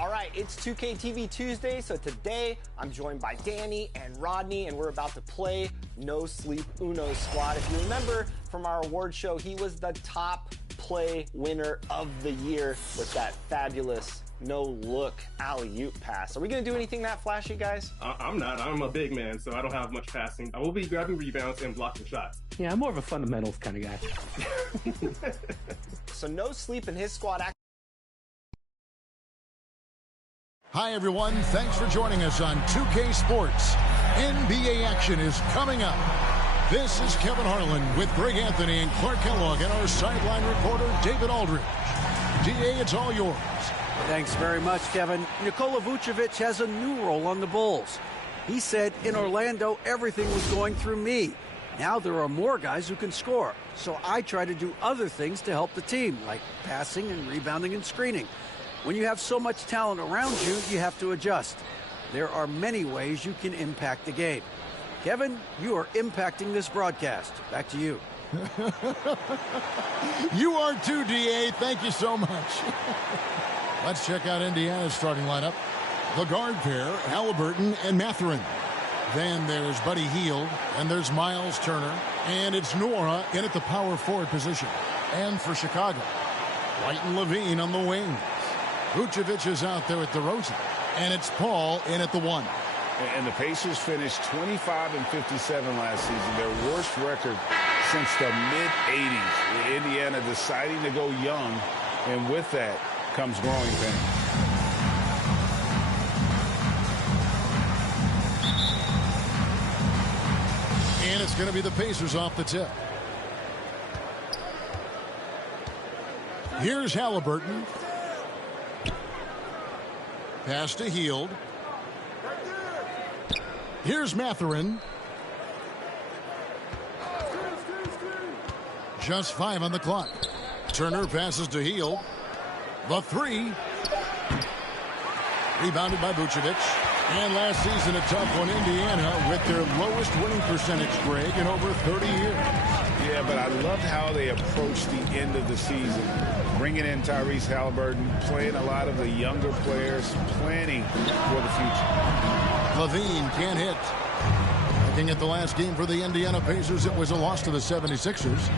All right, it's 2K TV Tuesday, so today I'm joined by Danny and Rodney, and we're about to play No Sleep Uno Squad. If you remember from our award show, he was the top play winner of the year with that fabulous no-look alley-oop pass. Are we going to do anything that flashy, guys? I'm not. I'm a big man, so I don't have much passing. I will be grabbing rebounds and blocking shots. Yeah, I'm more of a fundamentals kind of guy. So No Sleep and his squad Hi, everyone. Thanks for joining us on 2K Sports. NBA action is coming up. This is Kevin Harlan with Greg Anthony and Clark Kellogg and our sideline reporter, David Aldridge. DA, it's all yours. Thanks very much, Kevin. Nikola Vucevic has a new role on the Bulls. He said, in Orlando, everything was going through me. Now there are more guys who can score. So I try to do other things to help the team, like passing and rebounding and screening. When you have so much talent around you, you have to adjust. There are many ways you can impact the game. Kevin, you are impacting this broadcast. Back to you. You are too, DA. Thank you so much. Let's check out Indiana's starting lineup. The guard pair, Halliburton and Mathurin. Then there's Buddy Hield, and there's Miles Turner, and it's Nora in at the power forward position. And for Chicago, White and Levine on the wings. Vucevic is out there at DeRozan, and it's Paul in at the 1. And the Pacers finished 25-57 last season, their worst record since the mid-'80s. Indiana deciding to go young, and with that comes growing pains. And it's going to be the Pacers off the tip. Here's Halliburton. Pass to Hield. Here's Mathurin. Just 5 on the clock. Turner passes to Hield. The 3. Rebounded by Vucevic. And last season, a tough one, Indiana, with their lowest winning percentage, Greg, in over 30 years. Yeah, but I loved how they approached the end of the season. Bringing in Tyrese Halliburton, playing a lot of the younger players, planning for the future. Levine can't hit. Looking at the last game for the Indiana Pacers, it was a loss to the 76ers.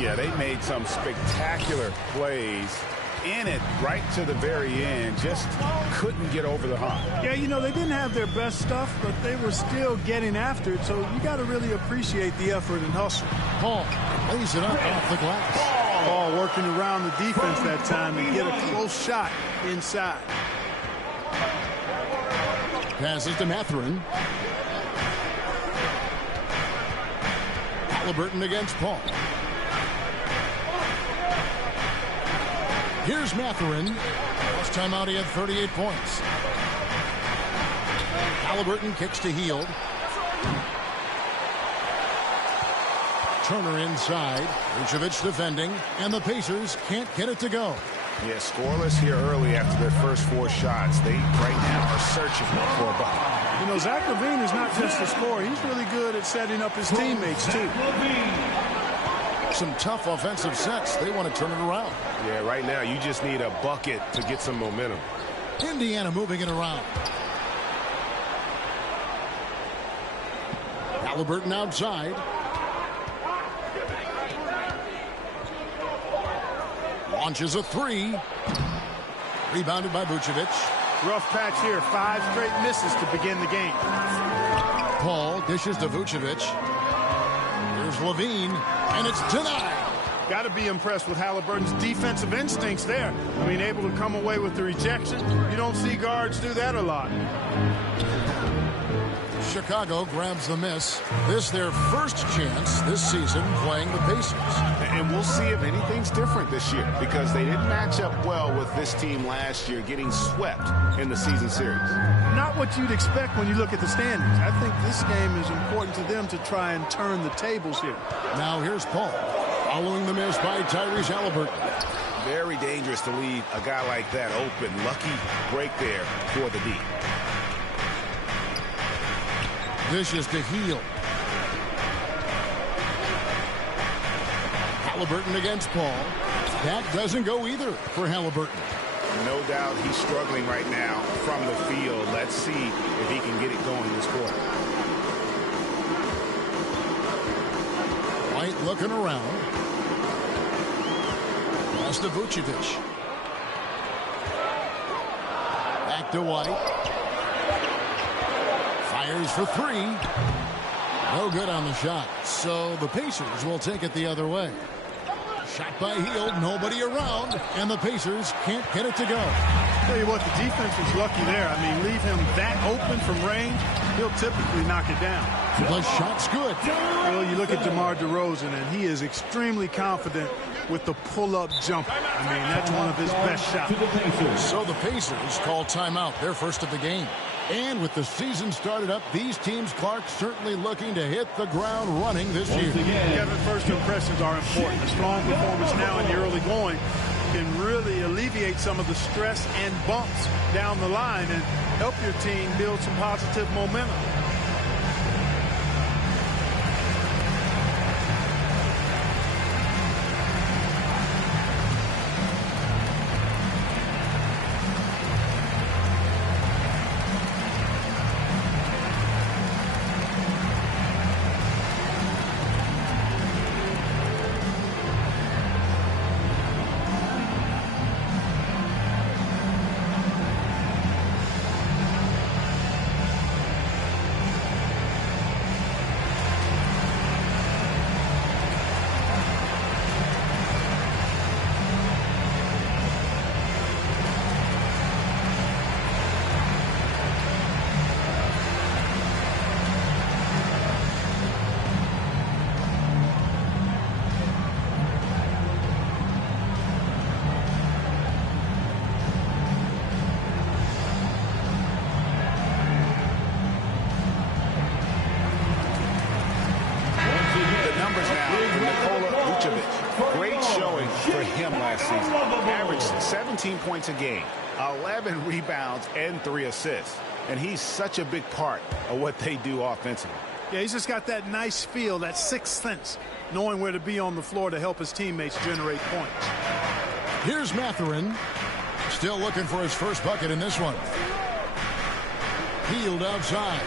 Yeah, they made some spectacular plays in it right to the very end. Just couldn't get over the hump. Yeah, you know, they didn't have their best stuff, but they were still getting after it. So you got to really appreciate the effort and hustle. Paul lays it up off the glass. Paul working around the defense that time and get a close shot inside. Passes to Mathurin. Halliburton against Paul. Here's Mathurin. Last time out, he had 38 points. Halliburton kicks to Hield. Turner inside. Vucevic defending. And the Pacers can't get it to go. Yeah, scoreless here early after their first 4 shots. They right now are searching for a bucket. You know, Zach LaVine is not just a scorer. He's really good at setting up his teammates, too. Some tough offensive sets. They want to turn it around. Yeah, right now you just need a bucket to get some momentum. Indiana moving it around. Halliburton outside. Launches a 3. Rebounded by Vucevic. Rough patch here. 5 straight misses to begin the game. Paul dishes to Vucevic. Here's Levine, and it's denied. Got to be impressed with Halliburton's defensive instincts there. I mean, able to come away with the rejection. You don't see guards do that a lot. Chicago grabs the miss. This their first chance this season playing the Pacers. And we'll see if anything's different this year, because they didn't match up well with this team last year, getting swept in the season series. Not what you'd expect when you look at the standings. I think this game is important to them to try and turn the tables here. Now here's Paul, following the miss by Tyrese Halliburton. Very dangerous to leave a guy like that open. Lucky break there for the D. Dishes to Hield. Halliburton against Paul. That doesn't go either for Halliburton. No doubt he's struggling right now from the field. Let's see if he can get it going this quarter. White looking around. Pass to Vucevic. Back to White. Fires for three. No good on the shot. So the Pacers will take it the other way. Shot by Hield, nobody around, and the Pacers can't get it to go. Tell you what, the defense was lucky there. I mean, leave him that open from range, he'll typically knock it down. The shot's good. Well, you look at DeMar DeRozan, and he is extremely confident with the pull-up jumper. I mean, that's one of his best shots. So the Pacers call timeout, their first of the game. And with the season started up, these teams, Clark, certainly looking to hit the ground running this year. Kevin, first impressions are important. A strong performance now in the early going can really alleviate some of the stress and bumps down the line and help your team build some positive momentum. Season. Averaged 17 points a game, 11 rebounds, and 3 assists. And he's such a big part of what they do offensively. Yeah, he's just got that nice feel, that sixth sense, knowing where to be on the floor to help his teammates generate points. Here's Mathurin, still looking for his first bucket in this one. Hield outside.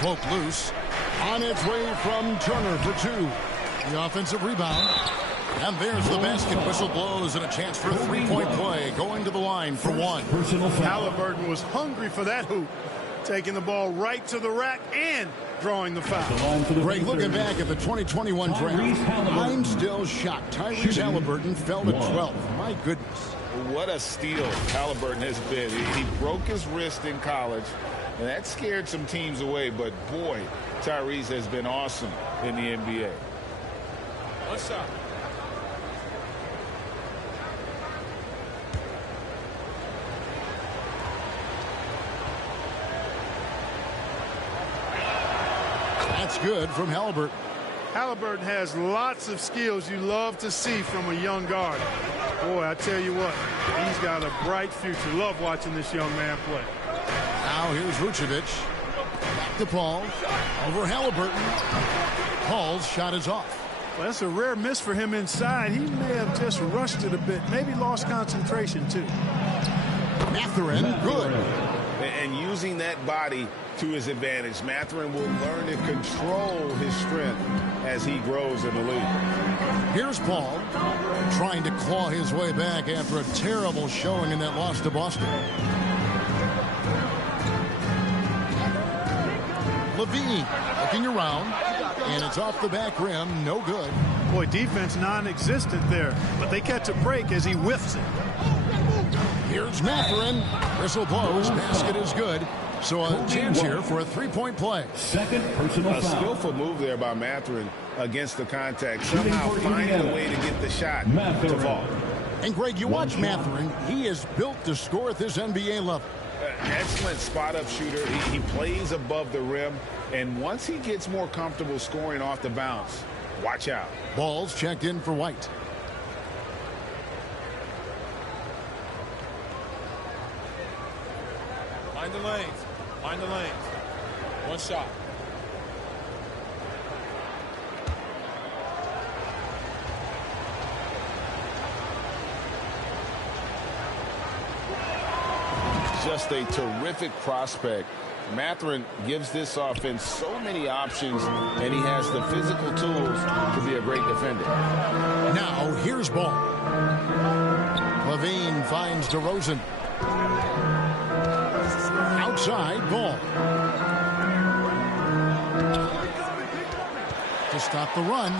Poke loose. On its way from Turner for two. The offensive rebound. And there's the basket. Whistle blows and a chance for a three-point play. Going to the line for one. Halliburton was hungry for that hoop. Taking the ball right to the rack and drawing the foul. Greg, looking back at the 2021 draft, I'm still shocked. Tyrese Halliburton fell to 12th. My goodness. What a steal Halliburton has been. He broke his wrist in college, and that scared some teams away. But, boy, Tyrese has been awesome in the NBA. What's up? That's good from Halliburton. Halliburton has lots of skills you love to see from a young guard. Boy, I tell you what, he's got a bright future. Love watching this young man play. Now here's Vucevic. Back to Paul. Over Halliburton. Paul's shot is off. Well, that's a rare miss for him inside. He may have just rushed it a bit. Maybe lost concentration, too. Mathurin, good. And using that body to his advantage, Mathurin will learn to control his strength as he grows in the league. Here's Paul trying to claw his way back after a terrible showing in that loss to Boston. Levine looking around, and it's off the back rim, no good. Boy, defense non-existent there, but they catch a break as he whiffs it. Here's Mathurin. Whistle blows, basket is good. So a chance here for a three-point play. Second personal foul. A skillful move there by Mathurin against the contact. Somehow finding a way to get the shot to fall. And Greg, you watch Mathurin. He is built to score at this NBA level. Excellent spot-up shooter. He plays above the rim. And once he gets more comfortable scoring off the bounce, watch out. Ball's checked in for White. Find the lanes. Find the lanes. One shot. just a terrific prospect. Mathurin gives this offense so many options, and he has the physical tools to be a great defender. Now, here's ball. Levine finds DeRozan. Outside, ball. To stop the run.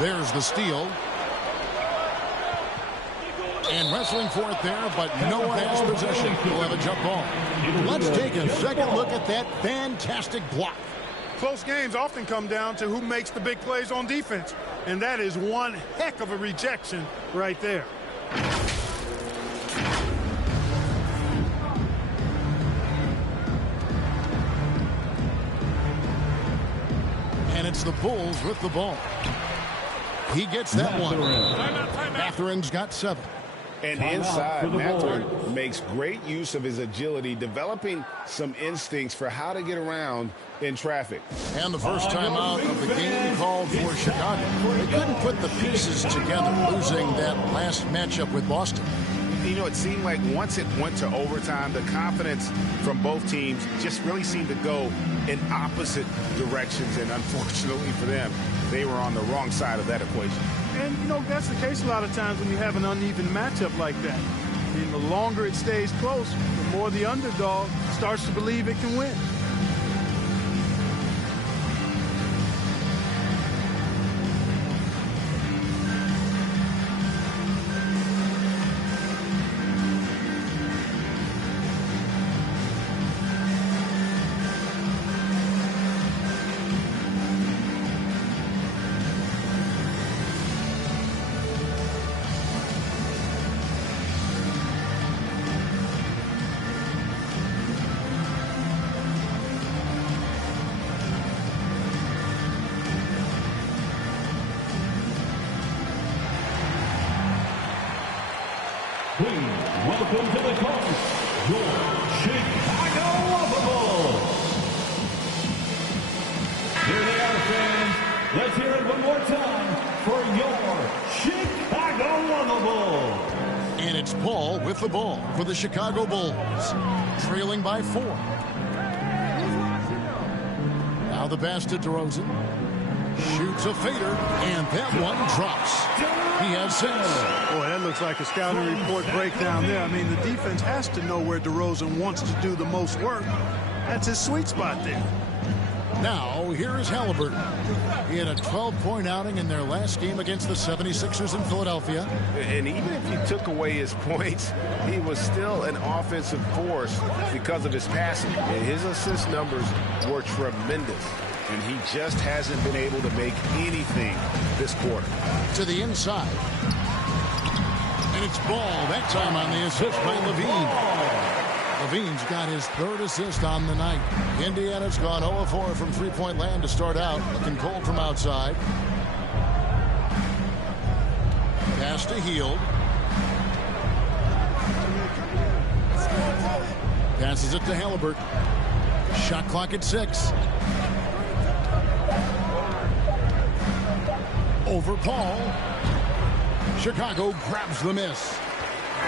There's the steal. And wrestling for it there, but no one has possession. We'll have a jump ball. Let's take a second look at that fantastic block. Close games often come down to who makes the big plays on defense. And that is one heck of a rejection right there. And it's the Bulls with the ball. He gets that one. Mathurin's got 7. And inside, Mathurin makes great use of his agility, developing some instincts for how to get around in traffic. And the first time out of the game called for Chicago. They couldn't put the pieces together, losing that last matchup with Boston. You know, it seemed like once it went to overtime, the confidence from both teams just really seemed to go in opposite directions. And unfortunately for them, they were on the wrong side of that equation. And, you know, that's the case a lot of times when you have an uneven matchup like that. I mean, the longer it stays close, the more the underdog starts to believe it can win. Welcome to the court, your Chicago Bulls. Here they are, fans. Let's hear it one more time for your Chicago Bulls. And it's Paul with the ball for the Chicago Bulls, trailing by 4. Now the pass to DeRozan. Shoots a fader, and that one drops. He has 6. Boy, that looks like a scouting report breakdown there. I mean, the defense has to know where DeRozan wants to do the most work. That's his sweet spot there. Now, here is Halliburton. He had a 12-point outing in their last game against the 76ers in Philadelphia. And even if you took away his points, he was still an offensive force because of his passing. And his assist numbers were tremendous. And he just hasn't been able to make anything this quarter. To the inside. And it's Ball, that time on the assist by Levine. Levine's got his 3rd assist on the night. Indiana's gone 0-4 from three-point land to start out. Looking cold from outside. Pass to Hield. Passes it to Halliburton. Shot clock at 6. Over Paul. Chicago grabs the miss.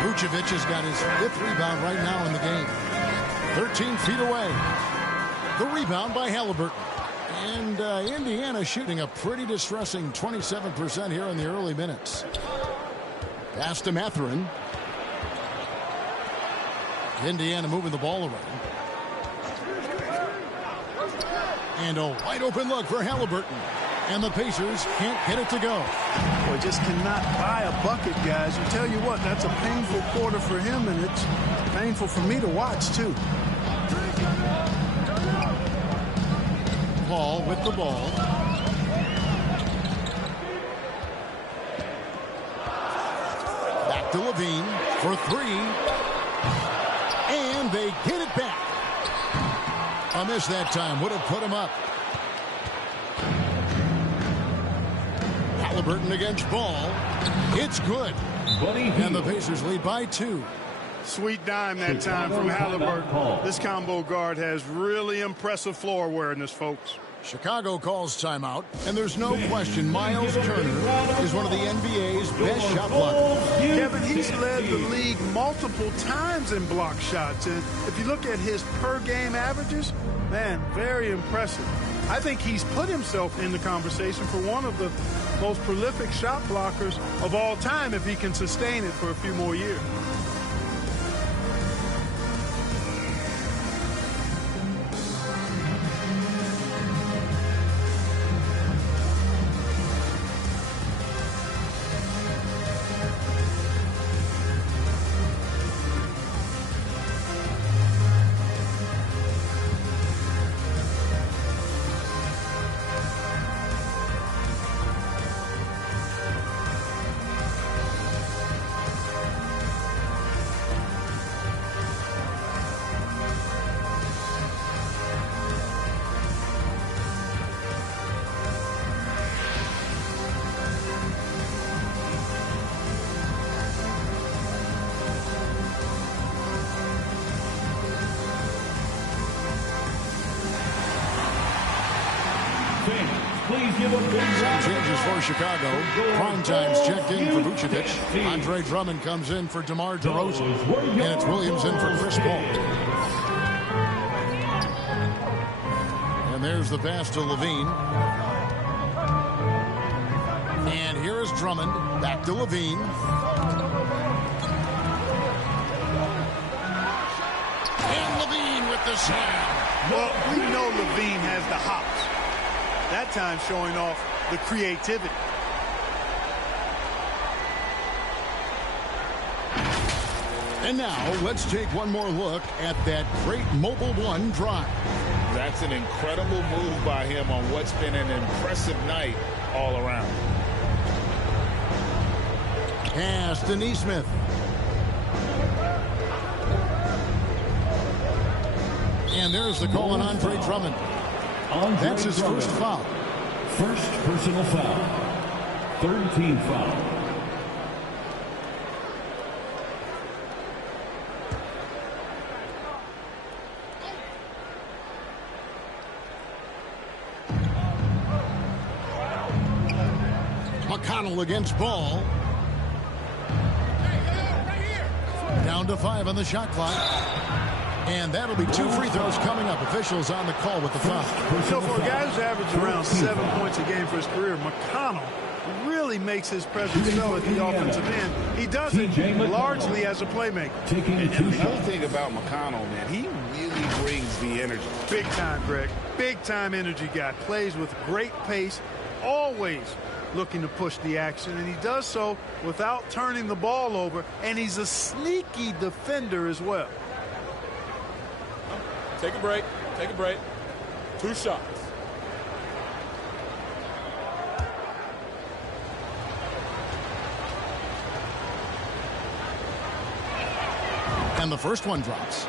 Vucevic has got his 5th rebound right now in the game. 13 feet away. The rebound by Halliburton. And Indiana shooting a pretty distressing 27% here in the early minutes. Pass to Mathurin. Indiana moving the ball around. And a wide open look for Halliburton. And the Pacers can't get it to go. Boy, just cannot buy a bucket, guys. And tell you what, that's a painful quarter for him, and it's painful for me to watch, too. Paul with the ball. Back to Levine for 3. And they get it back. A miss that time would have put him up. Halliburton against Ball. It's good. And the Pacers lead by 2. Sweet dime that time from Halliburton. This combo guard has really impressive floor awareness, folks. Chicago calls timeout, and there's no question Miles Turner is one of the NBA's best shot blockers. Kevin, he's led the league multiple times in block shots, and if you look at his per-game averages, man, very impressive. I think he's put himself in the conversation for one of the most prolific shot blockers of all time if he can sustain it for a few more years. Some changes for Chicago. Primetime's checked in for Vucevic. Andre Drummond comes in for DeMar DeRozan. And it's Williams in for Chris Paul. And there's the pass to Levine. And here is Drummond. Back to Levine. And Levine with the slam. Well, we know Levine has the hops. That time showing off the creativity. And now let's take one more look at that great Mobile One drive. That's an incredible move by him on what's been an impressive night all around. Pass to Nesmith. And there's the call on Andre Drummond. That's his first foul. First personal foul. Third team foul. McConnell against Ball. Down to 5 on the shot clock. And that'll be 2 free throws coming up. Officials on the call with the foul. So for a guy who's averaged around 7 points a game for his career, McConnell really makes his presence felt at the offensive end. He does it largely as a playmaker. And the other thing about McConnell, man, he really brings the energy. Big time, Greg. Big time energy guy. Plays with great pace, always looking to push the action, and he does so without turning the ball over, and he's a sneaky defender as well. Take a break. Take a break. 2 shots. And the first one drops.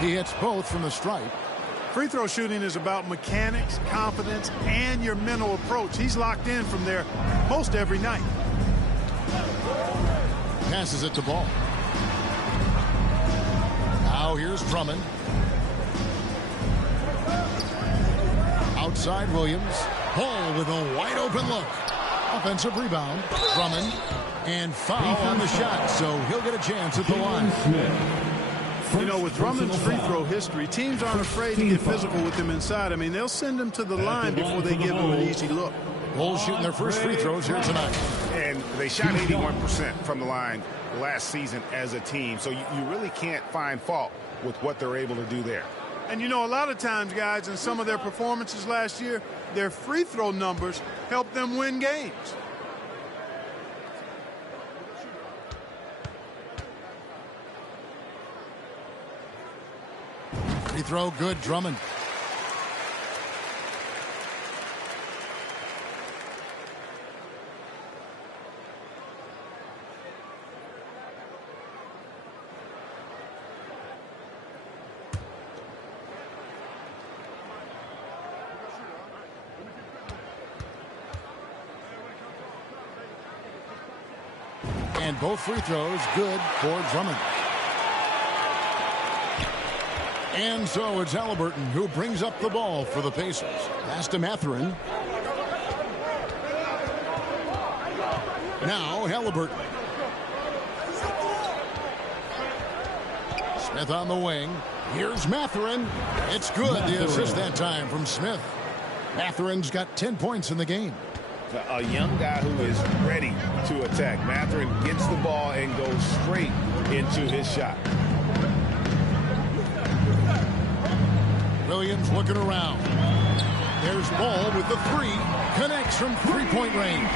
He hits both from the stripe. Free throw shooting is about mechanics, confidence, and your mental approach. He's locked in from there most every night. Passes it to Ball. Now here's Drummond. Outside Williams. Ball with a wide open look. Offensive rebound. Drummond. And foul on the shot, so he'll get a chance at the line. You know, with Drummond's free throw history, teams aren't afraid to get physical with him inside. I mean, they'll send him to the line before they give him an easy look. Bulls shooting their first free throws here tonight. And they shot 81% from the line last season as a team, so you really can't find fault with what they're able to do there. And, you know, a lot of times, guys, in some of their performances last year, their free throw numbers helped them win games. Free throw good, Drummond. And both free throws good for Drummond. And so it's Halliburton who brings up the ball for the Pacers. Pass to Mathurin. Now Halliburton. Smith on the wing. Here's Mathurin. It's good. The assist that time from Smith. Mathurin's got 10 points in the game. A young guy who is ready to attack. Mathurin gets the ball and goes straight into his shot. Williams looking around. There's Ball with the three. Connects from three-point range.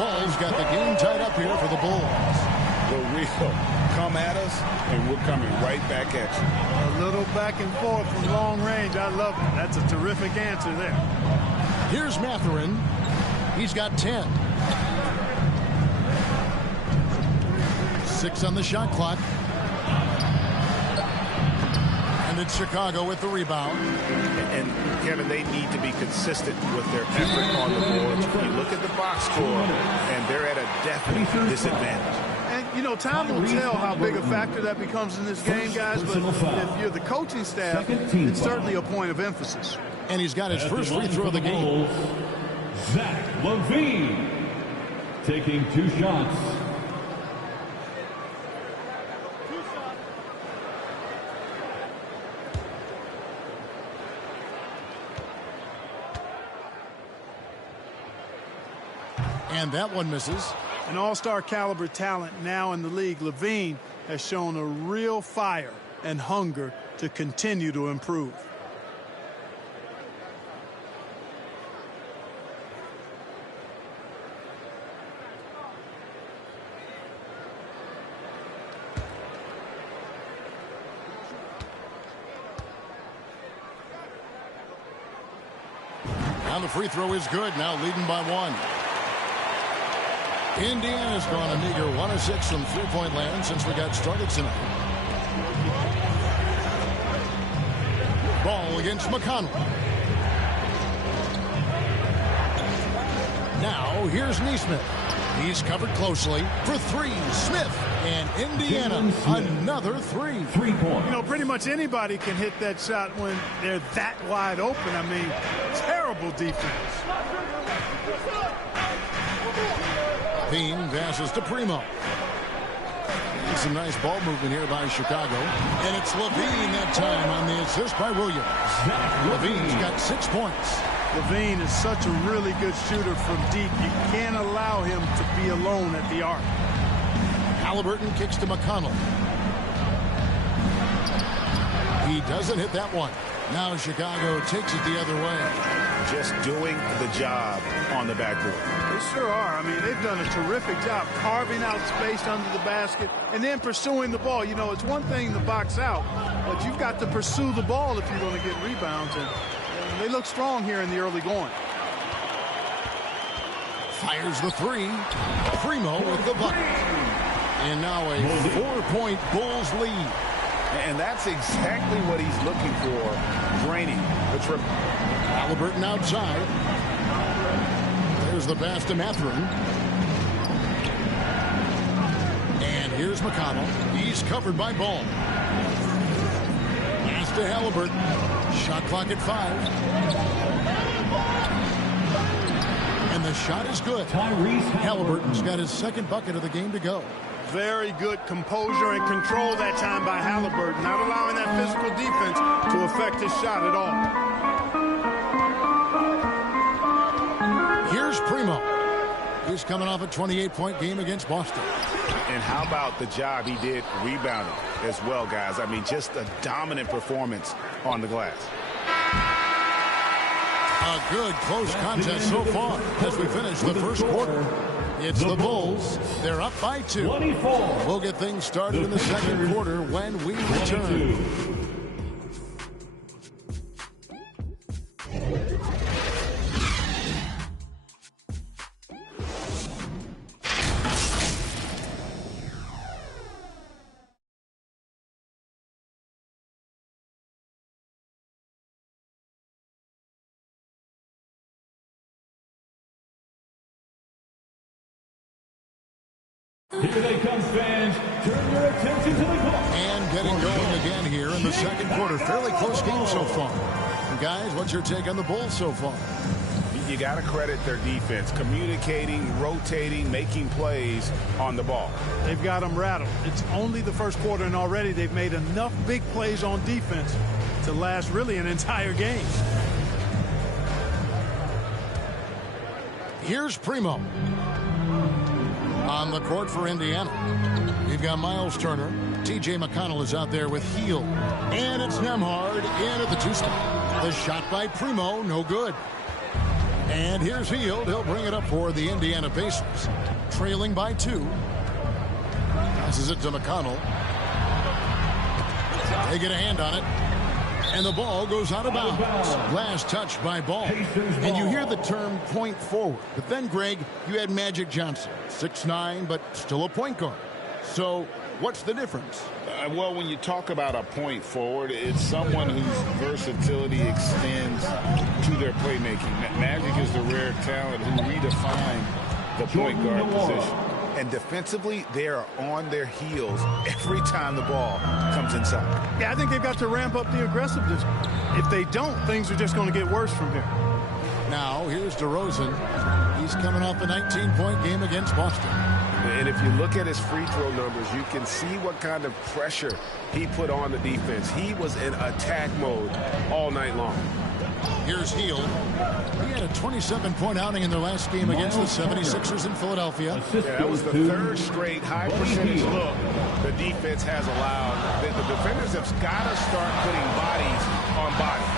Ball's got the game tied up here for the Bulls. The real come at us, and we're coming right back at you. A little back and forth from long range. I love it. That's a terrific answer there. Here's Mathurin. He's got 10. 6 on the shot clock. And it's Chicago with the rebound. And Kevin, they need to be consistent with their effort on the boards. You look at the box score, and they're at a definite disadvantage. And, you know, time will tell how big a factor that becomes in this game, guys. But if you're the coaching staff, it's certainly a point of emphasis. And he's got his first free throw of the game. Zach LaVine taking 2 shots. And that one misses. An all-star caliber talent now in the league, LaVine has shown a real fire and hunger to continue to improve. Now the free throw is good. Now leading by 1. Indiana's gone a meager 1 of 6 from three-point land since we got started tonight. Ball against McConnell. Now here's Nesmith. He's covered closely for 3. Smith and Indiana another 3. 3-point. You know, pretty much anybody can hit that shot when they're that wide open. I mean, terrible defense. Bean passes to Primo. And some nice ball movement here by Chicago. And it's LaVine that time on the assist by Williams. LaVine's got 6 points. LaVine is such a really good shooter from deep. You can't allow him to be alone at the arc. Halliburton kicks to McConnell. He doesn't hit that one. Now Chicago takes it the other way. Just doing the job on the backboard. They sure are. I mean, they've done a terrific job carving out space under the basket and then pursuing the ball. You know, it's one thing to box out, but you've got to pursue the ball if you're going to get rebounds. And they look strong here in the early going. Fires the 3. Primo with the bucket. And now a 4-point Bulls lead. And that's exactly what he's looking for, draining the triple. Halliburton outside. There's the pass to Mathurin. And here's McConnell. He's covered by Ball. Pass to Halliburton. Shot clock at 5. And the shot is good. Halliburton's got his second bucket of the game to go. Very good composure and control that time by Halliburton, not allowing that physical defense to affect his shot at all. Here's Primo. He's coming off a 28-point game against Boston. And how about the job he did rebounding as well, guys? I mean, just a dominant performance on the glass. A good close contest so far as we finish the first quarter. It's the Bulls. They're up by 2. We'll get things started in the second quarter when we return. Here they come, fans. Turn your attention to the clock. And getting going again here in the second quarter. Fairly close game so far. And guys, what's your take on the Bulls so far? You got to credit their defense, communicating, rotating, making plays on the ball. They've got them rattled. It's only the first quarter, and already they've made enough big plays on defense to last really an entire game. Here's Primo. On the court for Indiana. You've got Miles Turner. T.J. McConnell is out there with Hield. And it's Nembhard in at the two-spot. The shot by Primo, no good. And here's Hield. He'll bring it up for the Indiana Pacers. Trailing by 2. Passes it to McConnell. They get a hand on it. And the ball goes out of bounds. Last touch by Ball. And you hear the term point forward. But then, Greg, you had Magic Johnson. 6'9", but still a point guard. So what's the difference? Well, when you talk about a point forward, it's someone whose versatility extends to their playmaking. Magic is the rare talent who redefined the point guard position. And defensively, they are on their heels every time the ball comes inside. Yeah, I think they've got to ramp up the aggressiveness. If they don't, things are just going to get worse from here. Now, here's DeRozan. He's coming off a 19-point game against Boston. And if you look at his free throw numbers, you can see what kind of pressure he put on the defense. He was in attack mode all night long. Here's Hield. He had a 27-point outing in their last game against the 76ers in Philadelphia. Yeah, that was the third straight high percentage look the defense has allowed. The defenders have got to start putting bodies on bodies.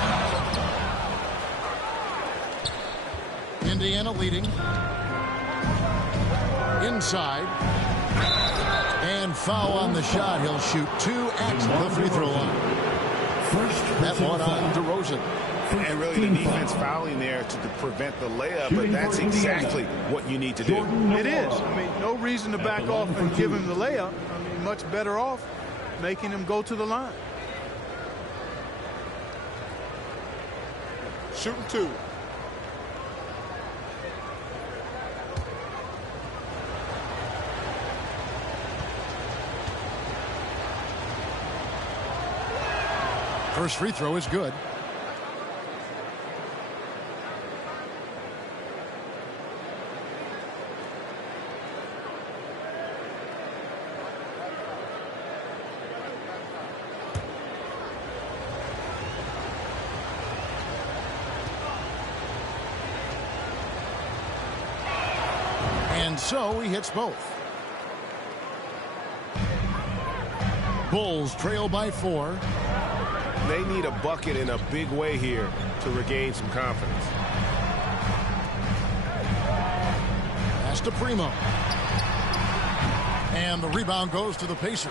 Indiana leading. Inside. And foul on the shot. He'll shoot 2 at the free throw line. That one on DeRozan. And really the defense fouling there to prevent the layup, but that's exactly what you need to do. It is. I mean, no reason to back off and give him the layup. I mean, much better off making him go to the line. Shooting 2. First free throw is good. And so he hits both. Bulls trail by 4. They need a bucket in a big way here to regain some confidence. Pass to Primo. And the rebound goes to the Pacers.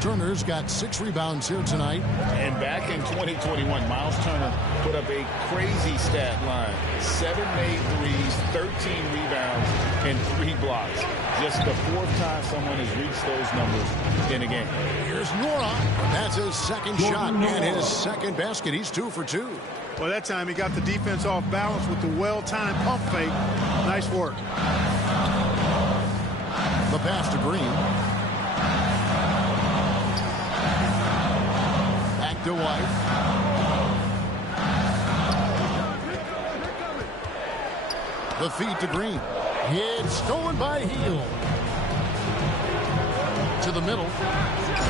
Turner's got 6 rebounds here tonight. And back in 2021, Miles Turner put up a crazy stat line. 7 made threes, 13 rebounds, and 3 blocks. Just the 4th time someone has reached those numbers in a game. Here's Nora. That's his second shot and his second basket. He's 2 for 2. Well, that time he got the defense off balance with the well-timed pump fake. Nice work. The pass to Green. Back to White. The feed to Green. It's stolen by Hield. To the middle.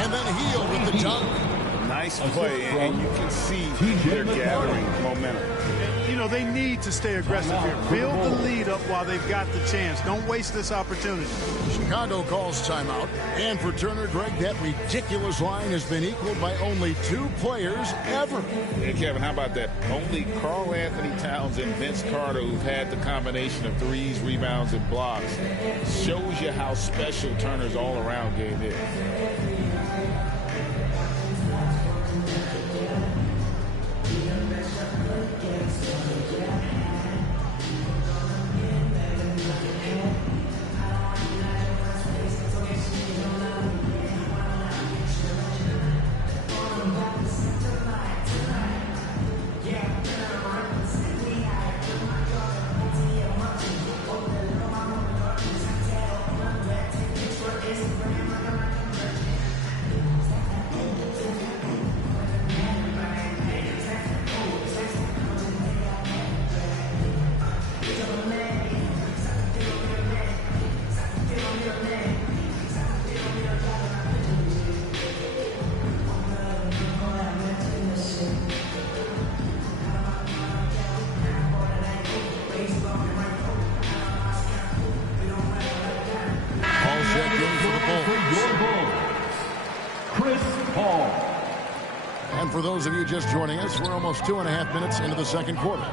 And then Hield with the dunk. Nice play, and you can see they're gathering momentum. You know, they need to stay aggressive here. Build the lead up while they've got the chance. Don't waste this opportunity. Chicago calls timeout. And for Turner, Greg, that ridiculous line has been equaled by only 2 players ever. And Kevin, how about that? Only Karl Anthony Towns and Vince Carter, who've had the combination of threes, rebounds, and blocks, shows you how special Turner's all-around game is. And for those of you just joining us, we're almost 2.5 minutes into the second quarter.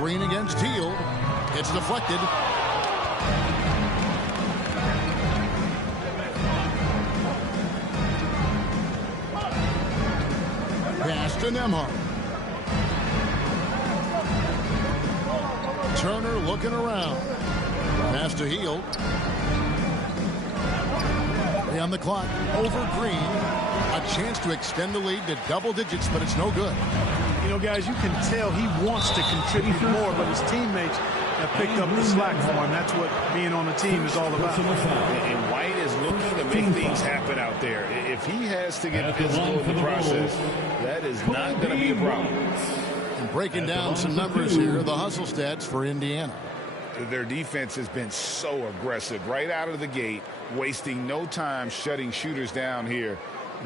Green against Hield. It's deflected. Pass to Nembhard. Turner looking around. Pass to Hield. On the clock, over Green. A chance to extend the lead to double digits, but it's no good. You know, guys, you can tell he wants to contribute more, but his teammates have picked up the slack for him. That's what being on the team is all about. And White is looking to make things happen out there. If he has to get physical in the process, that is not going to be a problem. And breaking down some numbers here, the hustle stats for Indiana. Their defense has been so aggressive right out of the gate, wasting no time shutting shooters down here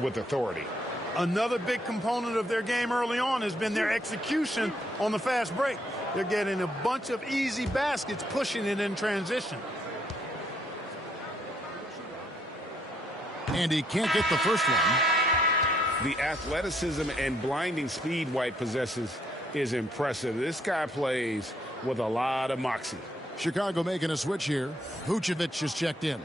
with authority. Another big component of their game early on has been their execution on the fast break. They're getting a bunch of easy baskets, pushing it in transition. And he can't get the first one. The athleticism and blinding speed White possesses is impressive. This guy plays with a lot of moxie. Chicago making a switch here. Vucevic is checked in.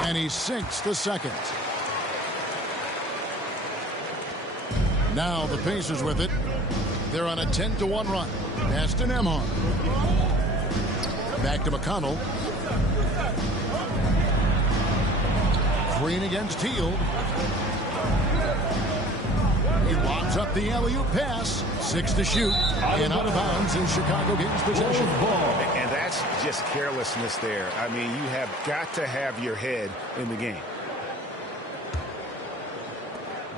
And he sinks the second. Now the Pacers with it. They're on a 10-1 run. Pass to Nembhard. Back to McConnell. Green against Hield. He lobs up the alley-oop pass. 6 to shoot. And out of bounds in Chicago gains possession. And that's just carelessness there. I mean, you have got to have your head in the game.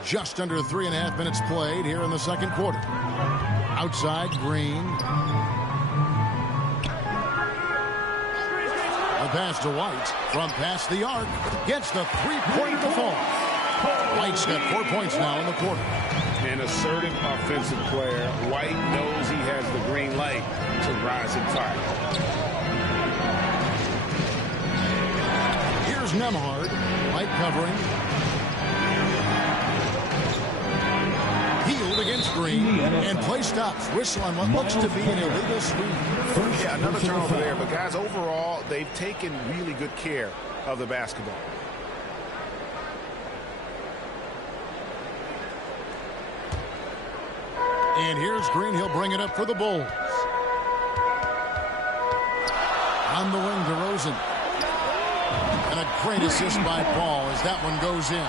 Just under 3.5 minutes played here in the second quarter. Outside, Green. A pass to White from past the arc. Gets the three-point to fall. White's got 4 points now in the quarter. An assertive offensive player. White knows he has the green light to rise and fire. Here's Nembhard. White covering. Hield against Green. And play stops. Whistle on what looks to be an illegal screen. Yeah, another turnover there. But, guys, overall, they've taken really good care of the basketball. And here's Green. He'll bring it up for the Bulls. On the wing, DeRozan. And a great assist by Paul as that one goes in.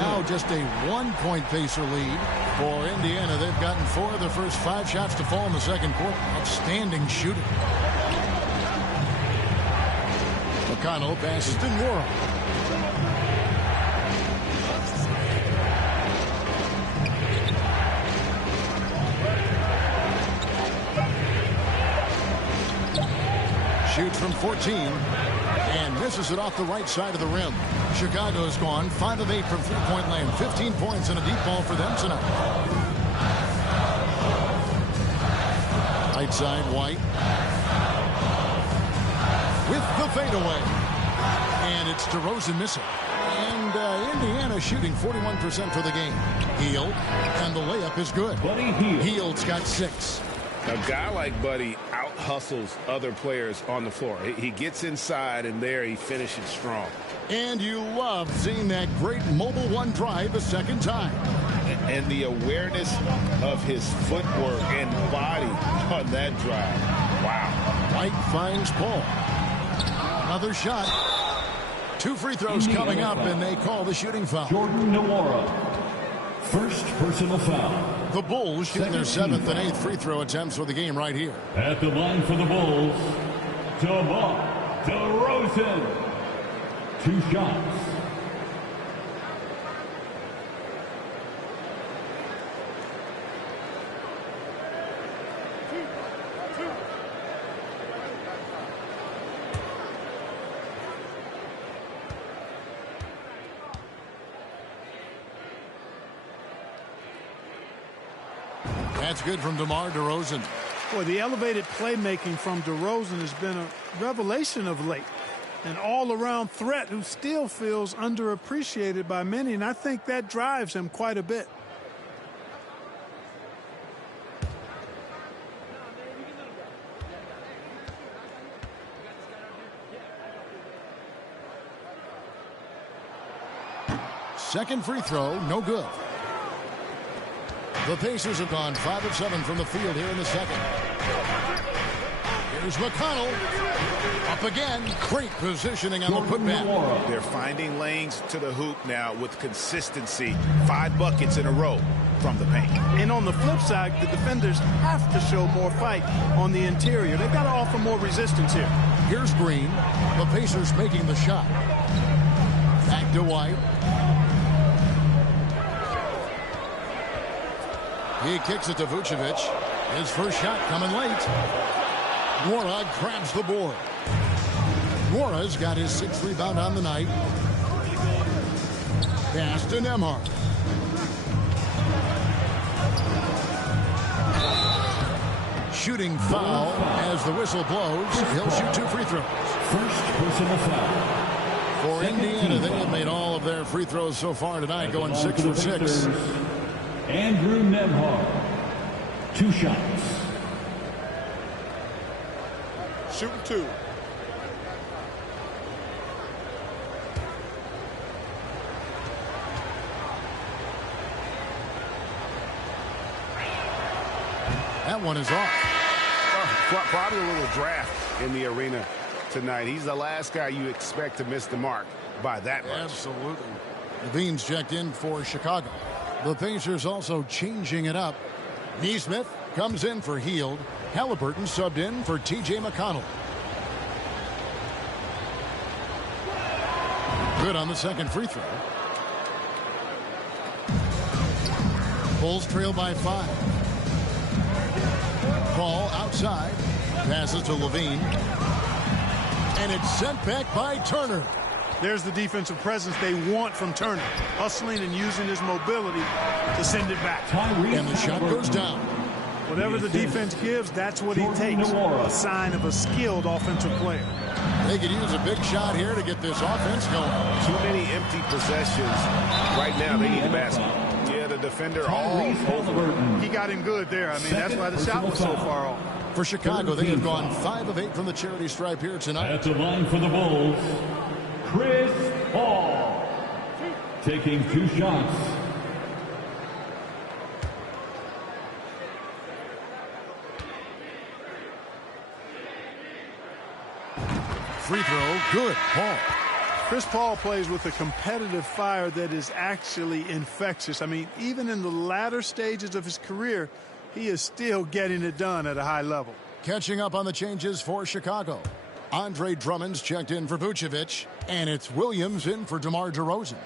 Now just a 1-point Pacer lead for Indiana. They've gotten 4 of their first 5 shots to fall in the second quarter. Outstanding shooting. McConnell passes to Nwora. Shoots from 14 and misses it off the right side of the rim. Chicago's gone 5 of 8 from three-point land. 15 points and a deep ball for them tonight. Right side, White. With the fadeaway. And it's DeRozan missing. And Indiana shooting 41% for the game. Hield. And the layup is good. Hield's got 6. A guy like Buddy out-hustles other players on the floor. He gets inside, and there he finishes strong. And you love seeing that great mobile one drive a second time. And the awareness of his footwork and body on that drive. Wow. White finds Paul. Another shot. 2 free throws coming up, and they call the shooting foul. Jordan Nwora. First personal foul. The Bulls shooting their 7th and 8th free throw attempts for the game right here. At the line for the Bulls, DeMar DeRozan. 2 shots. That's good from DeMar DeRozan. Boy, the elevated playmaking from DeRozan has been a revelation of late. An all-around threat who still feels underappreciated by many, and I think that drives him quite a bit. Second free throw, no good. The Pacers have gone 5 of 7 from the field here in the second. Here's McConnell. Up again. Great positioning on the putback. They're finding lanes to the hoop now with consistency. 5 buckets in a row from the paint. And on the flip side, the defenders have to show more fight on the interior. They've got to offer more resistance here. Here's Green. The Pacers making the shot. Back to White. He kicks it to Vucevic. His first shot coming late. Nwora grabs the board. Nwora's got his 6th rebound on the night. Pass to Nembhard. Shooting foul as the whistle blows. He'll shoot 2 free throws. First personal foul. For Indiana, they have made all of their free throws so far tonight, going 6 for 6. Andrew Nembhard. 2 shots. Shooting 2. That one is off. Probably a little draft in the arena tonight. He's the last guy you expect to miss the mark by that much. Absolutely. Levine's checked in for Chicago. The Pacers also changing it up. Nesmith comes in for Hield. Halliburton subbed in for T.J. McConnell. Good on the second free throw. Bulls trail by 5. Ball outside. Passes to Levine. And it's sent back by Turner. There's the defensive presence they want from Turner. Hustling and using his mobility to send it back. And the shot goes down. Whatever the defense gives, that's what he takes. A sign of a skilled offensive player. They could use a big shot here to get this offense going. Too many empty possessions. Right now, they need the basket. Yeah, the defender all over. He got him good there. I mean, that's why the shot was so far off. For Chicago, they have gone 5 of 8 from the charity stripe here tonight. At the line for the Bulls, Chris Paul. Taking 2 shots. Free throw, good. Paul. Chris Paul plays with a competitive fire that is actually infectious. I mean, even in the latter stages of his career, he is still getting it done at a high level. Catching up on the changes for Chicago. Andre Drummond's checked in for Vucevic, and it's Williams in for DeMar DeRozan.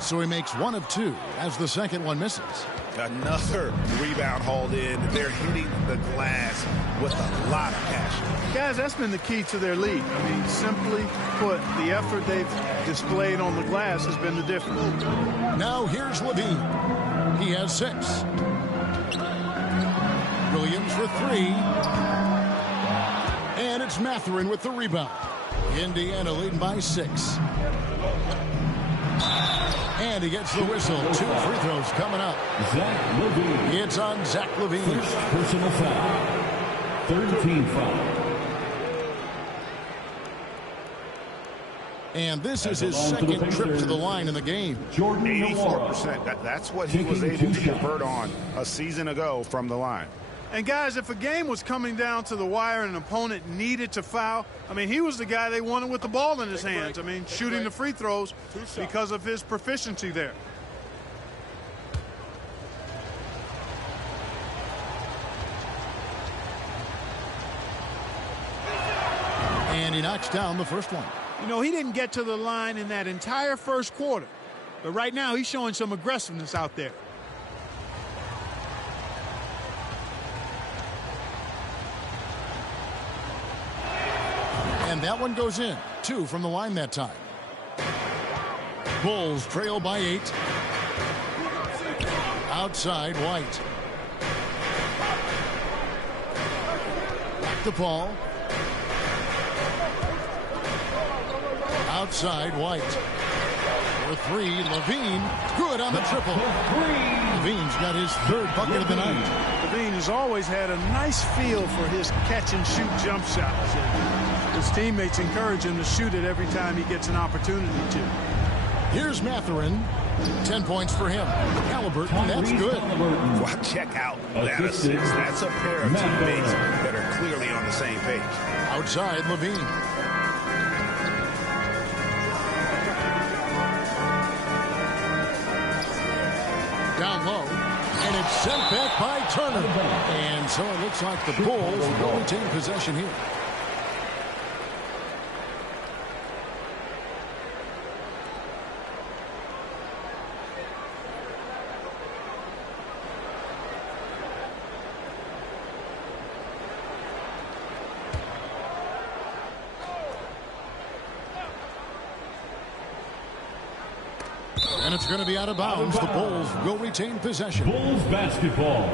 So he makes 1 of 2 as the second one misses. Another rebound hauled in. They're hitting the glass with a lot of passion. Guys, that's been the key to their lead. I mean, simply put, the effort they've displayed on the glass has been the difference. Now here's Levine. He has 6. Williams for 3. And it's Mathurin with the rebound. Indiana leading by 6. And he gets the whistle. 2 free throws coming up. Zach LaVine. It's on Zach LaVine. First personal foul. 13 foul. And this is his second trip to the line in the game. 84%. That's what he was able to convert on a season ago from the line. And guys, if a game was coming down to the wire and an opponent needed to foul, I mean, he was the guy they wanted with the ball in his hands. I mean, shooting the free throws because of his proficiency there. And he knocks down the first one. You know, he didn't get to the line in that entire first quarter. But right now, he's showing some aggressiveness out there. And that one goes in. 2 from the line that time. Bulls trail by 8. Outside, White. Back to Paul. Outside, White. For three, Levine. Good on the triple. Levine's got his third bucket of the night. Levine has always had a nice feel for his catch-and-shoot jump shots. And his teammates encourage him to shoot it every time he gets an opportunity to. Here's Mathurin. 10 points for him. Halliburton, that's good. Well, check out that assist. That's a pair of teammates that are clearly on the same page. Outside, Levine. Down low, and it's sent back by Turner. And so it looks like the Bulls will retain possession here. And it's going to be out of bounds. The Bulls will retain possession. Bulls basketball.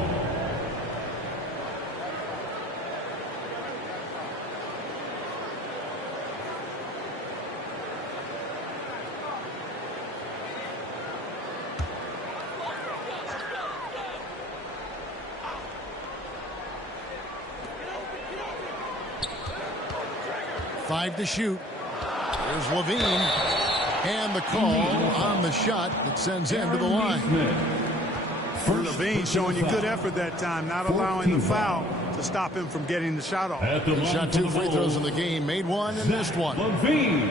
Five to shoot. Here's Levine. And the call on the shot that sends him to the line. Levine showing you good effort that time, not allowing the foul to stop him from getting the shot off. He shot 2 free throws in the game, made one and missed one. Levine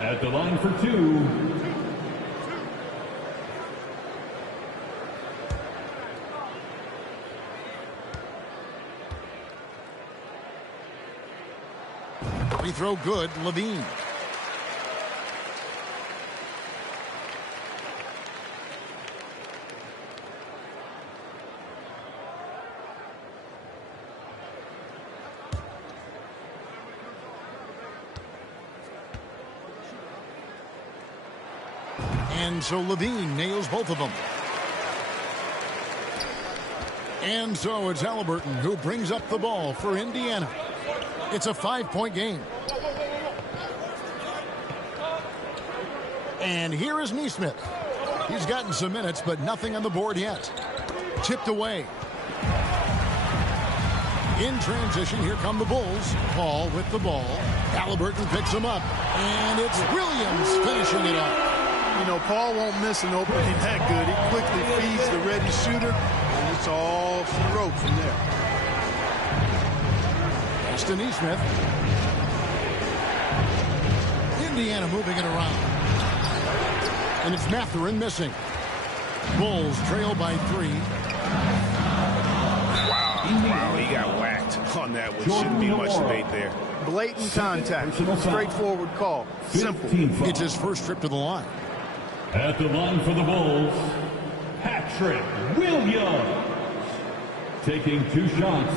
at the line for 2. Free throw good, Levine. And so Levine nails both of them. And so it's Halliburton who brings up the ball for Indiana. It's a 5-point game. And here is Nesmith. He's gotten some minutes, but nothing on the board yet. Tipped away. In transition, here come the Bulls. Paul with the ball. Halliburton picks him up. And it's Williams finishing it off. You know, Paul won't miss an opening that good. He quickly feeds the ready shooter, and it's all she wrote from there. Pass to Nesmith. Indiana moving it around. And it's Mathurin missing. Bulls trail by 3. Wow, he got whacked on that, which shouldn't be much debate there. Blatant contact. Straightforward call. Simple. It's his first trip to the line. At the line for the Bulls, Patrick Williams taking 2 shots.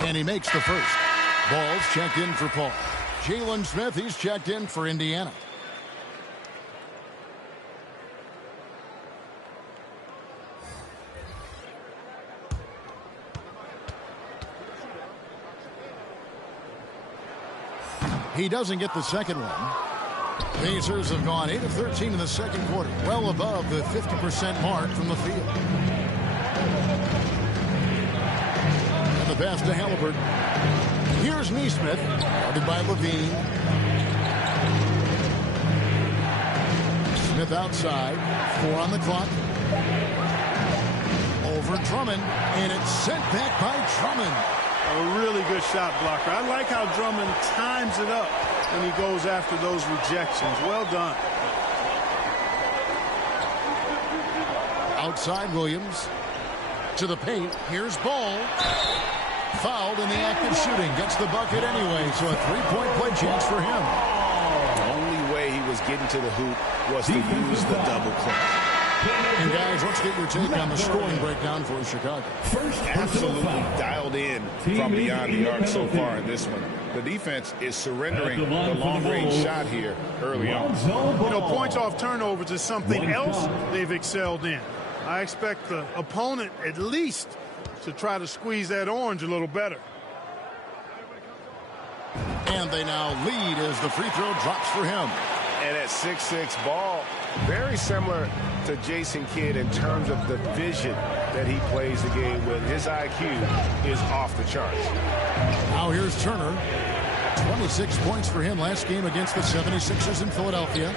And he makes the first. Ball's checked in for Paul. Jalen Smith, he's checked in for Indiana. He doesn't get the second one. Pacers have gone 8 of 13 in the second quarter, well above the 50% mark from the field. And the pass to Halliburton. Here's Nesmith, guarded by Levine. Smith outside, 4 on the clock. Over Drummond, and it's sent back by Drummond. A really good shot blocker. I like how Drummond times it up when he goes after those rejections. Well done. Outside Williams. To the paint. Here's Ball. Fouled in the act of shooting. Gets the bucket anyway, so a 3-point play chance for him. The only way he was getting to the hoop was to use the double clutch. And guys, let's get your take on the scoring breakdown for Chicago. Absolutely dialed in from beyond the arc so far in this one. The defense is surrendering the long-range shot here early on. You know, points off turnovers is something else they've excelled in. I expect the opponent at least to try to squeeze that orange a little better. And they now lead as the free throw drops for him. And at 6'6" ball, very similar to Jason Kidd in terms of the vision that he plays the game with. His IQ is off the charts. Now here's Turner. 26 points for him last game against the 76ers in Philadelphia.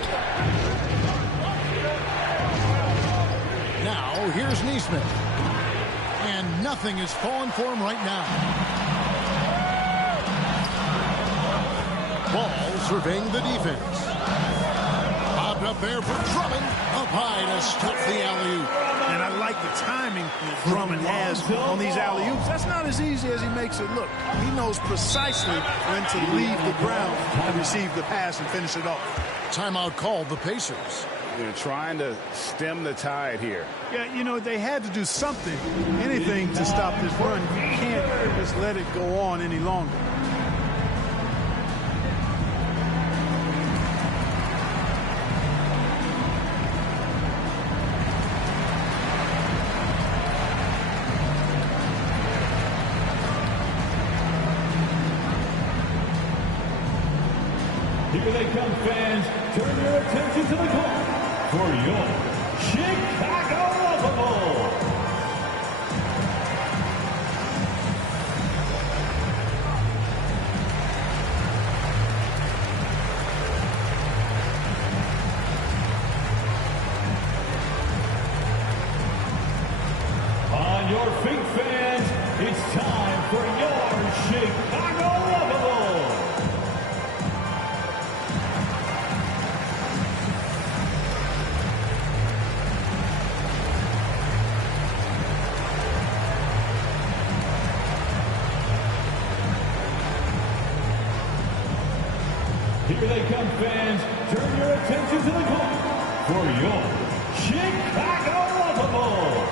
Now here's Nesmith. And nothing is falling for him right now. Ball surveying the defense. Bobbed up there for Drummond. Up high to stop the alley-oop. And I like the timing Drummond has on these alley-oops. That's not as easy as he makes it look. He knows precisely when to leave the ground and receive the pass and finish it off. Timeout called the Pacers. They're trying to stem the tide here. Yeah, you know, they had to do something, anything to stop this run. You can't just let it go on any longer. Here they come, fans. Turn your attention to the court for your Chicago Bulls. On your feet, fans, it's time for your Chicago Bulls. Here they come, fans. Turn your attention to the court for your Chicago Bulls.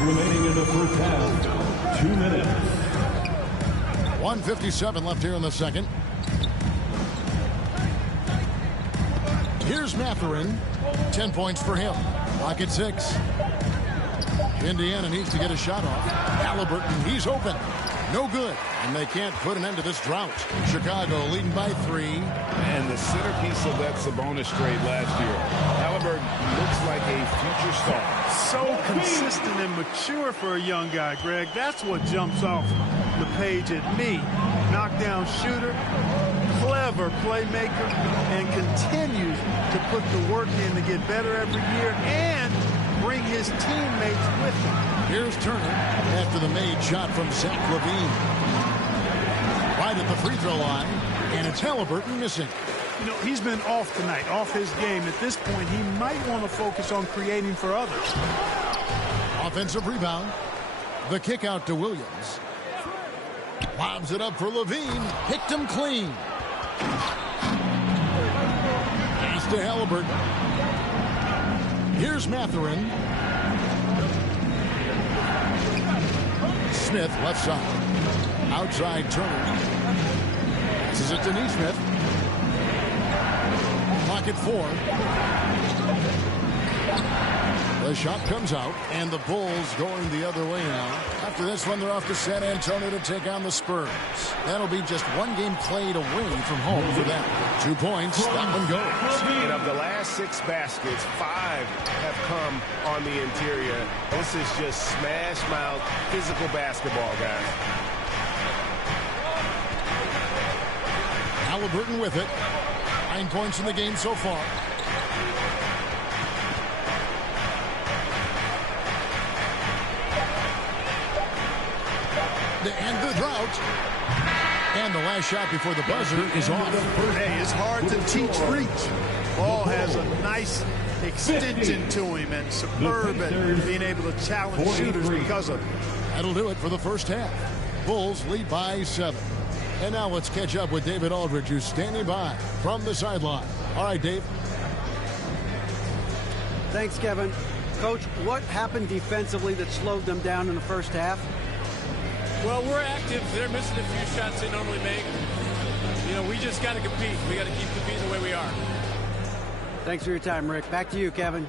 Remaining in the first half. 2 minutes. 1:57 left here in the second. Here's Mathurin. 10 points for him. Lock at 6. Indiana needs to get a shot off. Halliburton, he's open. No good. And they can't put an end to this drought. Chicago leading by 3. And the centerpiece of that Sabonis trade last year. Halliburton looks like a future star. So consistent and mature for a young guy, Greg. That's what jumps off the page at me. Knockdown shooter, clever playmaker, and continues to put the work in to get better every year and bring his teammates with him. Here's Turner after the made shot from Zach LaVine. Right at the free throw line, and it's Halliburton missing. You know, he's been off tonight, off his game. At this point, he might want to focus on creating for others. Offensive rebound. The kick out to Williams. Lobs it up for LaVine. Picked him clean. Pass to Halliburton. Here's Mathurin. Smith, left side. Outside Turner. This is it to Nesmith. Clock at 4. The shot comes out, and the Bulls going the other way now. After this one, they're off to San Antonio to take on the Spurs. That'll be just one game played away from home for them. 2 points, that one goes. And of the last 6 baskets, 5 have come on the interior. This is just smash mouth physical basketball, guys. Halliburton with it. 9 points in the game so far. To end the drought. And the last shot before the buzzer is off. Hey, it's hard to teach reach. Ball has a nice extension to him and superb at being able to challenge shooters because of it. That'll do it for the first half. Bulls lead by 7. And now let's catch up with David Aldridge, who's standing by from the sideline. All right, Dave. Thanks, Kevin. Coach, what happened defensively that slowed them down in the first half? Well, we're active. They're missing a few shots they normally make. You know, we just got to compete. We got to keep competing the way we are. Thanks for your time, Rick. Back to you, Kevin.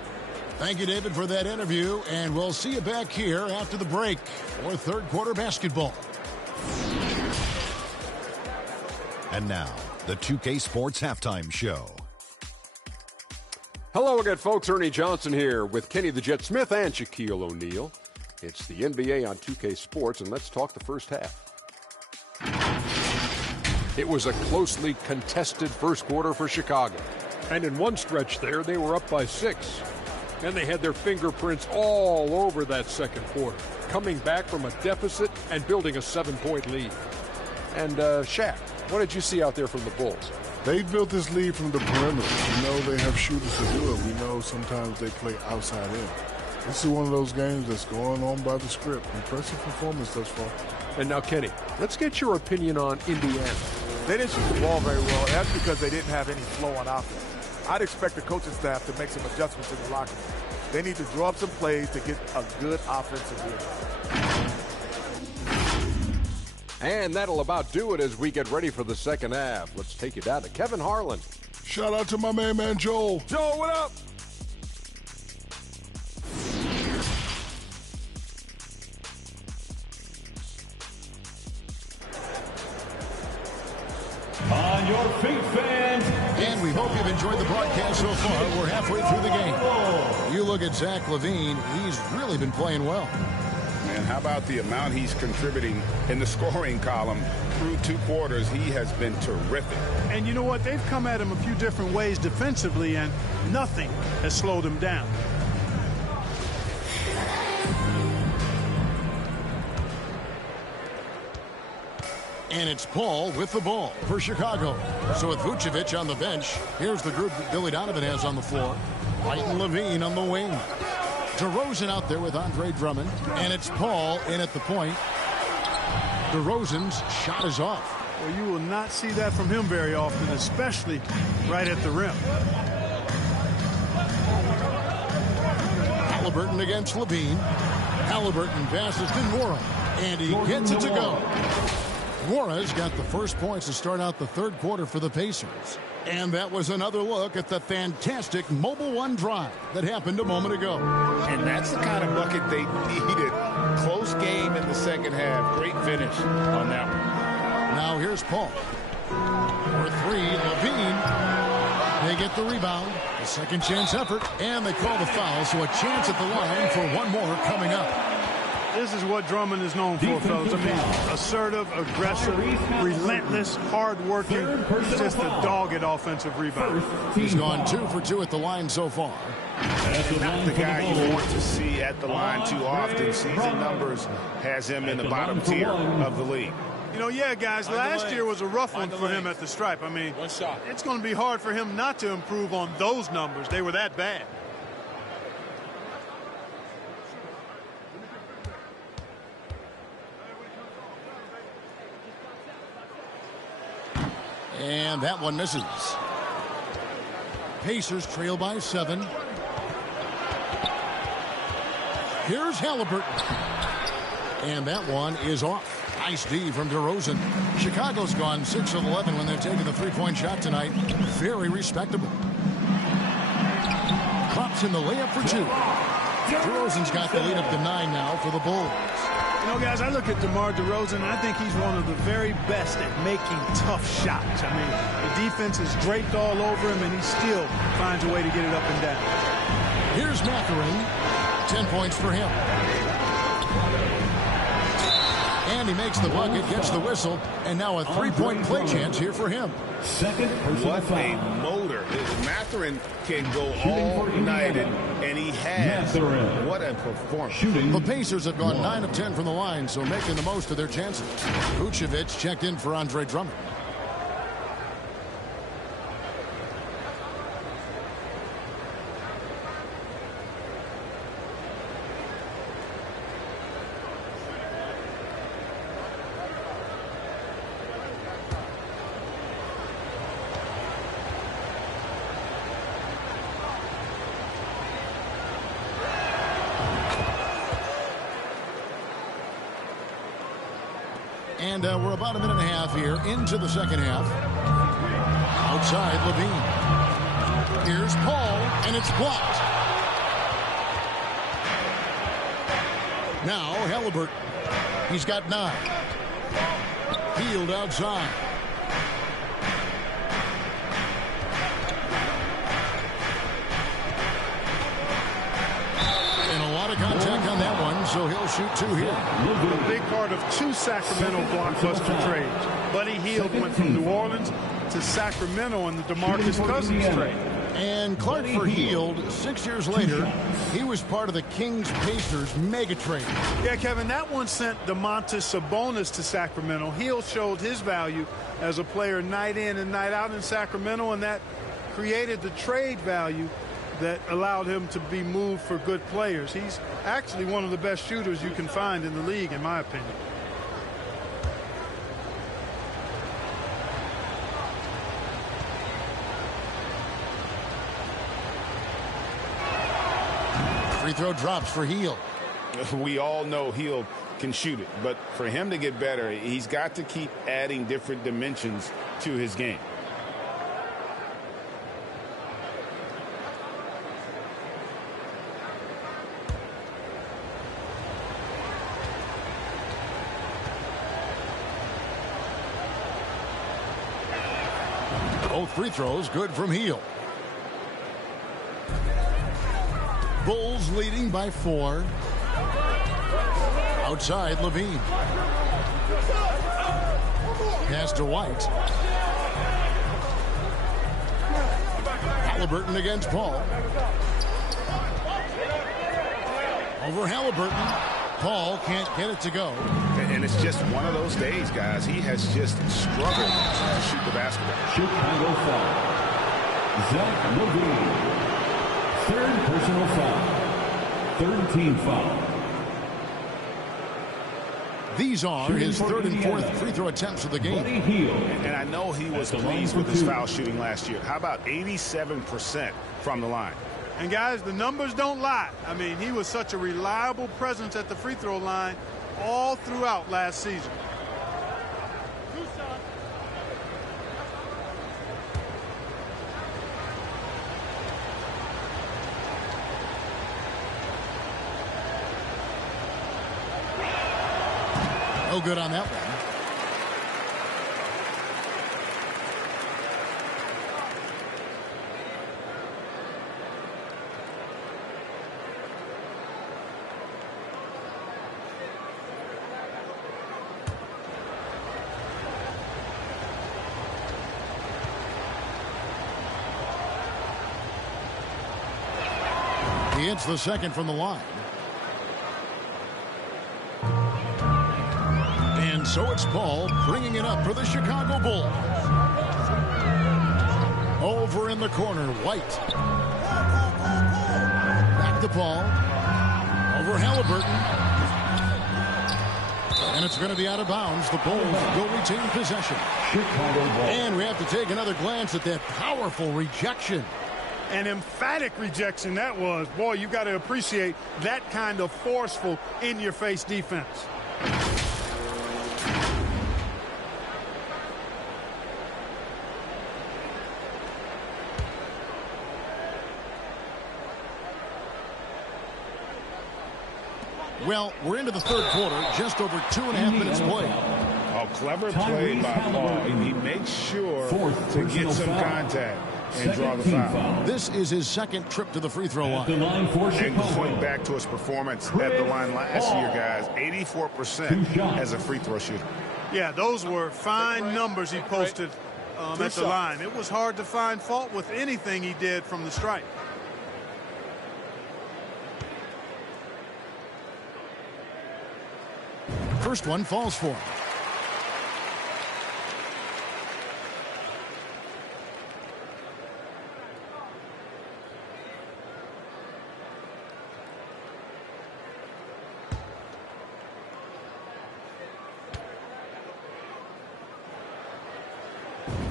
Thank you, David, for that interview, and we'll see you back here after the break for third quarter basketball. And now, the 2K Sports Halftime Show. Hello again, folks. Ernie Johnson here with Kenny the Jet Smith and Shaquille O'Neal. It's the NBA on 2K Sports, and let's talk the first half. It was a closely contested first quarter for Chicago. And in one stretch there, they were up by 6. And they had their fingerprints all over that second quarter, coming back from a deficit and building a 7-point lead. And Shaq, what did you see out there from the Bulls? They built this lead from the perimeter. We know they have shooters to do it. We know sometimes they play outside in. This is one of those games that's going on by the script. Impressive performance thus far. And now, Kenny, let's get your opinion on Indiana. They didn't shoot the ball very well. That's because they didn't have any flow on offense. I'd expect the coaching staff to make some adjustments in the locker room. They need to draw up some plays to get a good offensive rhythm. And that'll about do it as we get ready for the second half. Let's take you down to Kevin Harlan. Shout out to my man Joel. Joel, what up? On your feet, fans. And we hope you've enjoyed the broadcast so far. We're halfway through the game. You look at Zach LaVine. He's really been playing well. Man, how about the amount he's contributing in the scoring column through 2 quarters? He has been terrific. And you know what? They've come at him a few different ways defensively, and nothing has slowed him down. And it's Paul with the ball for Chicago. So with Vucevic on the bench, here's the group that Billy Donovan has on the floor. White and LaVine on the wing. DeRozan out there with Andre Drummond. And it's Paul in at the point. DeRozan's shot is off. Well, you will not see that from him very often, especially right at the rim. Halliburton against LaVine. Halliburton passes to Nwora. And he gets it to go. Nwora's got the first points to start out the third quarter for the Pacers. And that was another look at the fantastic Mobile One drive that happened a moment ago. And that's the kind of bucket they needed. Close game in the second half. Great finish on that one. Now here's Paul. For 3, LaVine. They get the rebound. A second chance effort. And they call the foul, so a chance at the line for one more coming up. This is what Drummond is known for, fellas. I mean, assertive, aggressive, relentless, hard-working, just a dogged offensive rebound. He's gone 2 for 2 at the line so far. Not the guy you want to see at the line too often. Season numbers has him in the bottom tier of the league. You know, yeah, guys, last year was a rough one for him at the stripe. I mean, it's going to be hard for him not to improve on those numbers. They were that bad. And that one misses. Pacers trail by 7. Here's Halliburton. And that one is off. Nice D from DeRozan. Chicago's gone 6 of 11 when they've taken the three-point shot tonight. Very respectable. Drops in the layup for 2. DeRozan's got the lead up to 9 now for the Bulls. You know, guys, I look at DeMar DeRozan, and I think he's one of the very best at making tough shots. I mean, the defense is draped all over him, and he still finds a way to get it up and down. Here's Mathurin. 10 points for him. And he makes the bucket, gets the whistle, and now a three-point play chance here for him. What a motor. Mathurin can go all night, and he has. What a performance. The Pacers have gone 9 of 10 from the line, so making the most of their chances. Vucevic checked in for Andre Drummond. And we're about a minute and a half here into the second half. Outside, Levine. Here's Paul, and it's blocked. Now, Halliburton. He's got 9. Hield outside. And a lot of contact on that one, so he'll shoot 2 here. A big part of 2 Sacramento blockbuster trades. Buddy Hield went from New Orleans to Sacramento in the DeMarcus Cousins trade. And Clark for Hield, 6 years later, he was part of the Kings-Pacers mega trade. Yeah, Kevin, that one sent Domantas Sabonis to Sacramento. Hield showed his value as a player night in and night out in Sacramento, and that created the trade value that allowed him to be moved for good players. He's actually one of the best shooters you can find in the league, in my opinion. Free throw drops for Hield. We all know Hield can shoot it, but for him to get better, he's got to keep adding different dimensions to his game. Both free throws good from Hield. Bulls leading by 4. Outside, Levine. Pass to White. Halliburton against Paul. Over Halliburton. Paul can't get it to go. And it's just one of those days, guys. He has just struggled to shoot the basketball. Chicago foul. Zach Levine. 3rd personal foul. 3rd team foul. These are his 3rd and 4th free throw attempts of the game. And I know he was pleased with his foul shooting last year. How about 87% from the line? And guys, the numbers don't lie. I mean, he was such a reliable presence at the free throw line all throughout last season. No good on that one. He hits the second from the line. And so it's Paul bringing it up for the Chicago Bulls. Over in the corner, White. Back to Paul. Over Halliburton. And it's going to be out of bounds. The Bulls will retain possession. And we have to take another glance at that powerful rejection. An emphatic rejection that was. Boy, you got to appreciate that kind of forceful in-your-face defense. Well, we're into the 3rd quarter, just over 2.5 minutes played. Oh, clever play by Paul. He makes sure to get some contact and draw the foul. This is his 2nd trip to the free throw line. And going back to his performance at the line last year, guys, 84% as a free throw shooter. Yeah, those were fine numbers he posted at the line. It was hard to find fault with anything he did from the stripe. First one falls for him.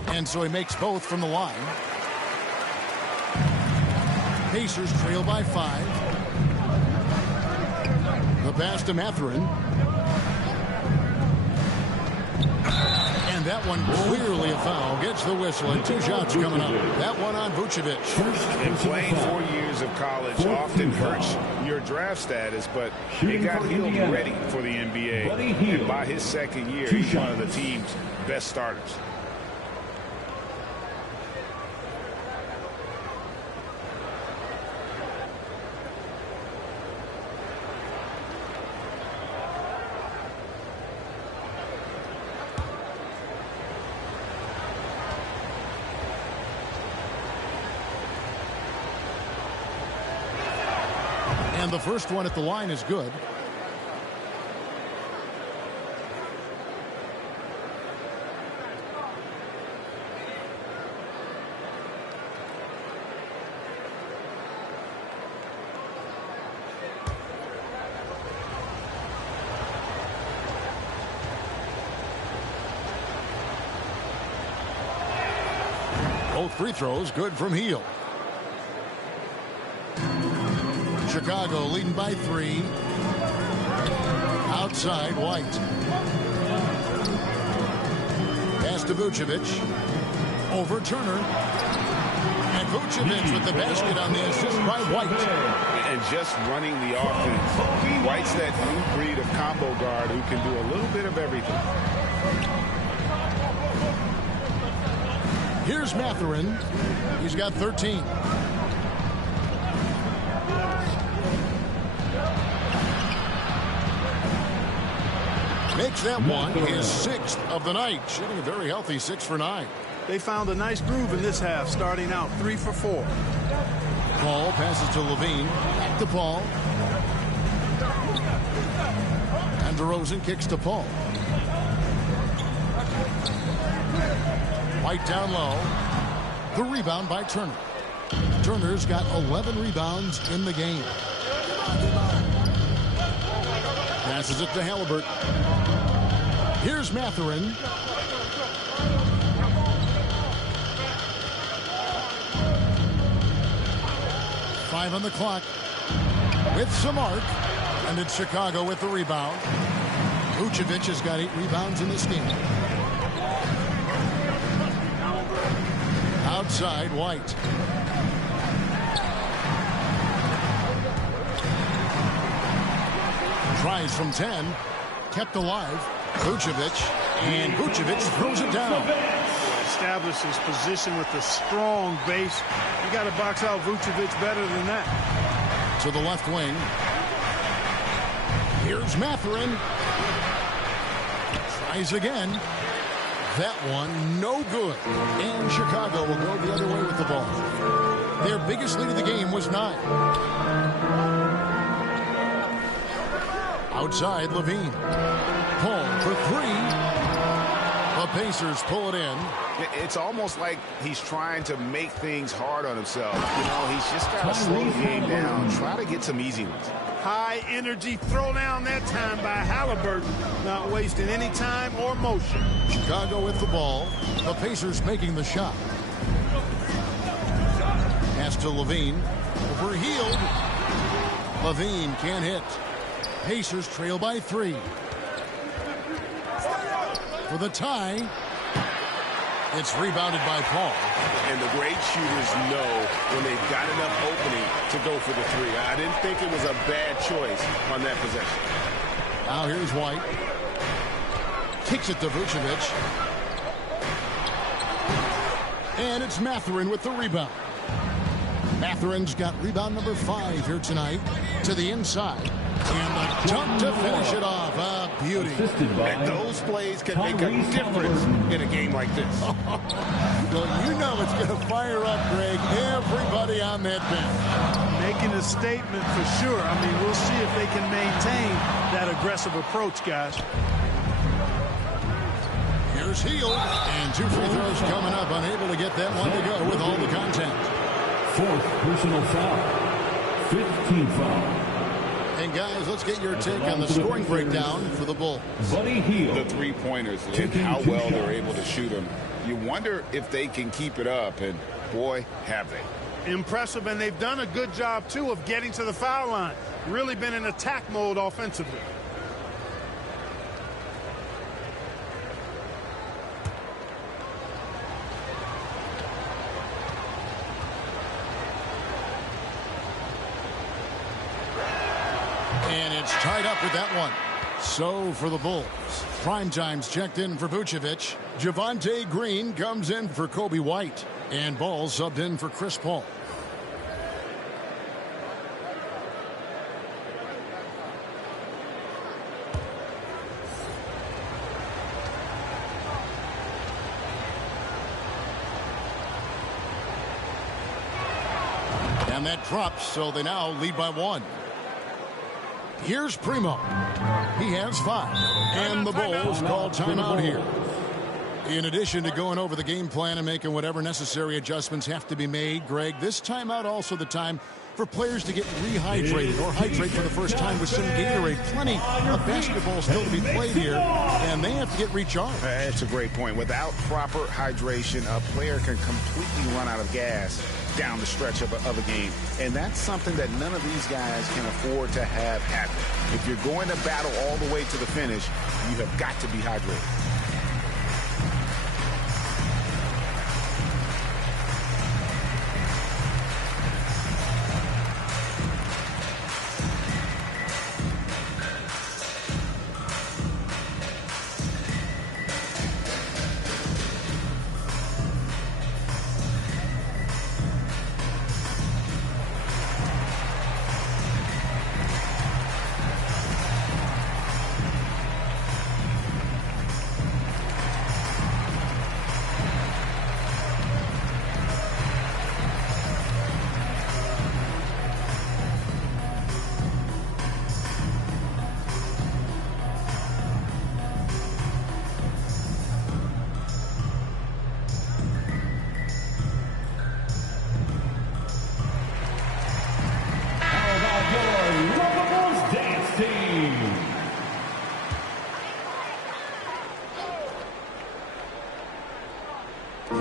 And so he makes both from the line. Pacers trail by 5. The pass to Mathurin. that one clearly a foul. Gets the whistle, and 2 shots coming up. That one on Vucevic. And playing 4 years of college often hurts your draft status, but it got Hield ready for the NBA. And by his second year, he's one of the team's best starters. And the first one at the line is good. Both free throws good from Hield. Chicago leading by 3. Outside, White. Pass to Vucevic. Over Turner. And Vucevic with the basket on the assist by White. And just running the offense. White's that new breed of combo guard who can do a little bit of everything. Here's Mathurin. He's got 13. Makes that one his 6th of the night. Shooting a very healthy 6 for 9. They found a nice groove in this half, starting out 3 for 4. Paul passes to Levine. Back to Paul. And DeRozan kicks to Paul. White down low. The rebound by Turner. Turner's got 11 rebounds in the game. Passes it to Halliburton. Here's Mathurin. Five on the clock. With some arc. And it's Chicago with the rebound. Vucevic has got 8 rebounds in this game. Outside, White. Tries from 10. Kept alive. Vucevic. And Vucevic throws it down. Establishes position with a strong base. You got to box out Vucevic better than that. To the left wing. Here's Mathurin. Tries again. That one no good. And Chicago will go the other way with the ball. Their biggest lead of the game was 9. Outside, Levine. Paul for 3. The Pacers pull it in. It's almost like he's trying to make things hard on himself. You know, he's just got to slow the game down. Try to get some easy ones. High energy throw down that time by Halliburton. Not wasting any time or motion. Chicago with the ball. The Pacers making the shot. Pass to Levine. Over Hield. Levine can't hit. Pacers trail by 3. For the tie. It's rebounded by Paul. And the great shooters know when they've got enough opening to go for the 3. I didn't think it was a bad choice on that possession. Now here's White. Kicks it to Vucevic. And it's Mathurin with the rebound. Mathurin's got rebound number 5 here tonight. To the inside. And the dunk to finish it off. A beauty. And those plays can make a difference in a game like this. Well, you know it's going to fire up, Greg, everybody on that bench. Making a statement for sure. I mean, we'll see if they can maintain that aggressive approach, guys. Here's Hield. And 2 free throws coming up. Unable to get that one to go with all the contact. 4th personal foul. 15th foul. And guys, let's get your take on the scoring breakdown for the Bulls. Buddy Hield. The 3-pointers and how well they're able to shoot them. You wonder if they can keep it up, and boy, have they. Impressive, and they've done a good job, too, of getting to the foul line. Really been in attack mode offensively. It's tied up with that one. So for the Bulls, prime time's checked in for Vucevic. Javonte Green comes in for Kobe White. And Ball subbed in for Chris Paul. And that drops, so they now lead by 1. Here's Primo. He has 5. And the Bulls call timeout here. In addition to going over the game plan and making whatever necessary adjustments have to be made, Greg, this timeout also the time for players to get rehydrated or hydrate for the first time with some Gatorade. Plenty of basketball still to be played here, and they have to get recharged. That's a great point. Without proper hydration, a player can completely run out of gas down the stretch of a game. And that's something that none of these guys can afford to have happen. If you're going to battle all the way to the finish, you have got to be hydrated.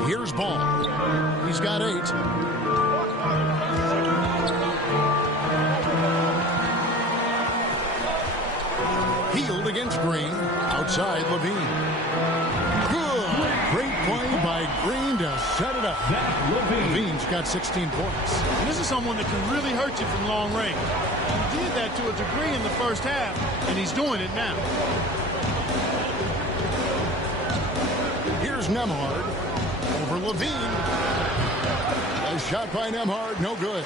Here's Ball. He's got 8. Hield against Green. Outside Levine. Good. Great play by Green to set it up. Levine's got 16 points. And this is someone that can really hurt you from long range. He did that to a degree in the first half, and he's doing it now. Here's Nembhard. Over Levine. A shot by Nembhard, no good.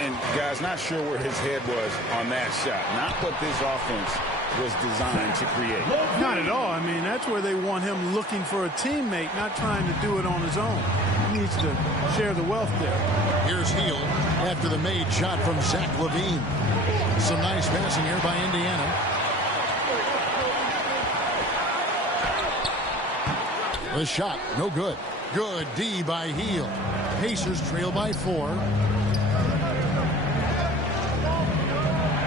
And guys, not sure where his head was on that shot. Not what this offense was designed to create. Not at all. I mean, that's where they want him looking for a teammate, not trying to do it on his own. He needs to share the wealth there. Here's Hield after the made shot from Zach LaVine. Some nice passing here by Indiana. The shot, no good. Good D by Hield. Pacers trail by 4.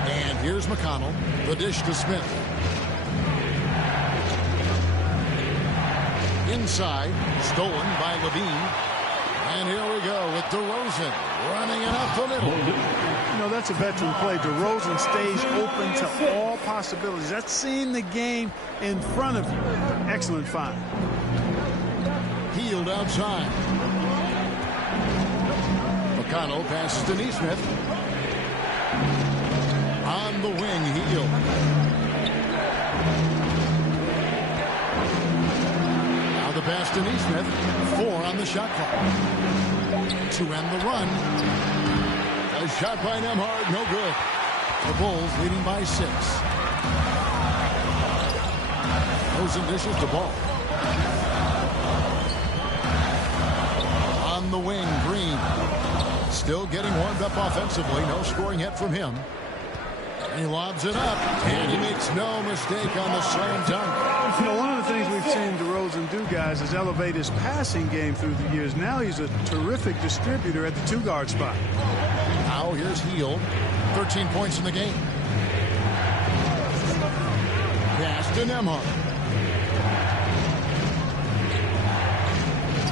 And here's McConnell. The dish to Smith. Inside, stolen by Levine. And here we go with DeRozan running it up the middle. You know, that's a veteran play. DeRozan stays open to all possibilities. That's seeing the game in front of you. Excellent find. Hield outside. McConnell passes to Nesmith. On the wing, Hield. Now the pass to Nesmith. 4 on the shot clock. To end the run. A shot by Nembhard, no good. The Bulls leading by 6. Rosen dishes the ball. On the wing, Green. Still getting warmed up offensively. No scoring yet from him. And he lobs it up. And he makes no mistake on the slam dunk. You know, one of the things we've seen DeRozan do, guys, is elevate his passing game through the years. Now he's a terrific distributor at the 2-guard spot. Now here's Hield. 13 points in the game. Pass to Nembhard.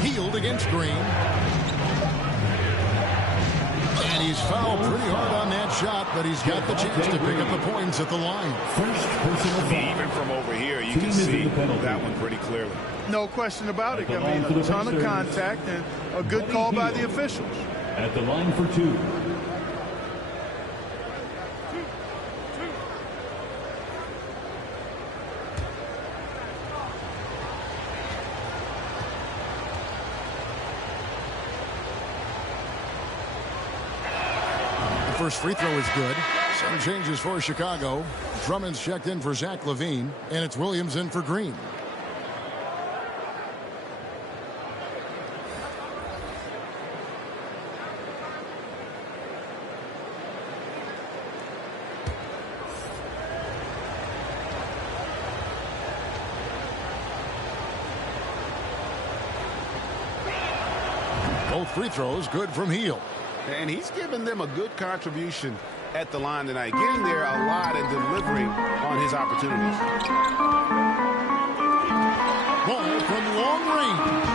Hield against Green. And he's fouled pretty hard on that shot, but he's got the chance to pick up the points at the line. Even from over here, you can see that one pretty clearly. No question about it. I mean, a ton of contact and a good call by the officials. At the line for 2. first free throw is good. Some changes for Chicago. Drummond's checked in for Zach LaVine, and it's Williams in for Green. Both free throws good from Hield. And he's given them a good contribution at the line tonight, getting there a lot and delivering on his opportunities. Ball from long range.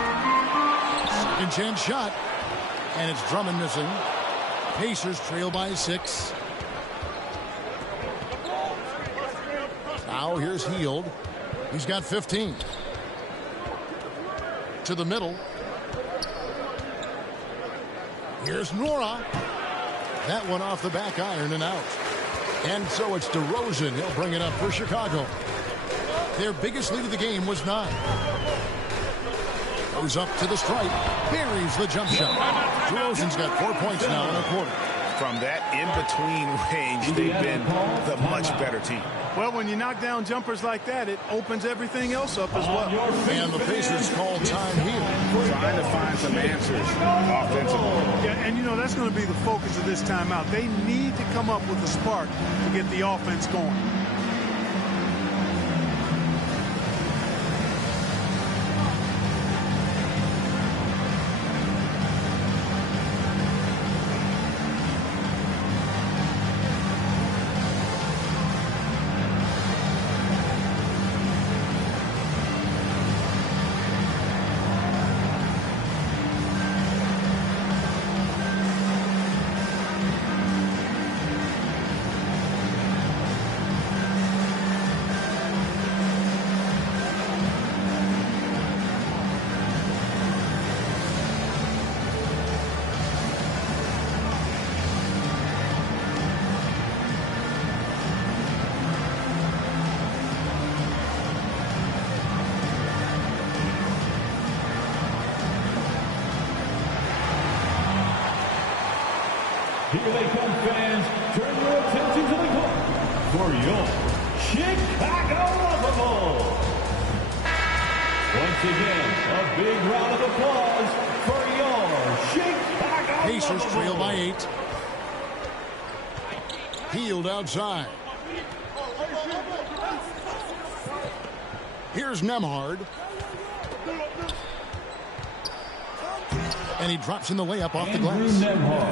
Second chance shot. And it's Drummond missing. Pacers trail by 6. Now here's Hield. He's got 15. To the middle. Here's Nora. That one off the back iron and out. And so it's DeRozan. He'll bring it up for Chicago. Their biggest lead of the game was 9. Goes up to the stripe. Buries the jump shot. DeRozan's got 4 points now in a quarter. From that in-between range, they've been the much better team. Well, when you knock down jumpers like that, it opens everything else up as well. And the Pacers call time here. Trying to find some answers offensively. Yeah, and you know, that's going to be the focus of this timeout. They need to come up with a spark to get the offense going. Here they come, fans. Turn your attention to the court for your Chicago Bulls. Once again, a big round of applause for your Chicago Pacers Bulls. trail by 8. Hield outside. Here's Nembhard. And he drops in the layup off the glass.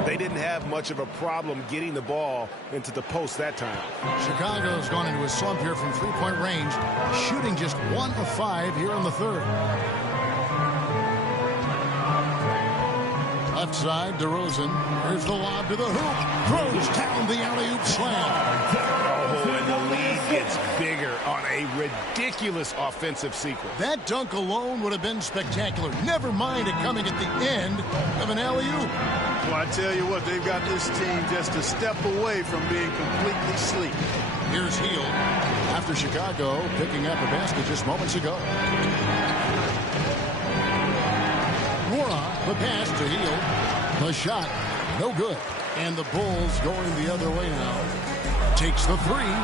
They didn't have much of a problem getting the ball into the post that time. Chicago's gone into a slump here from three-point range, shooting just 1 of 5 here in the third. Left side, DeRozan. Here's the lob to the hoop. Throws down the alley-oop slam. Oh, and the lead gets bigger on a ridiculous offensive sequence. That dunk alone would have been spectacular. Never mind it coming at the end of an alley-oop. Well, I tell you what, they've got this team just a step away from being completely asleep. Here's Hield after Chicago picking up a basket just moments ago. Nora, the pass to Hield. The shot, no good. And the Bulls going the other way now. Takes the three.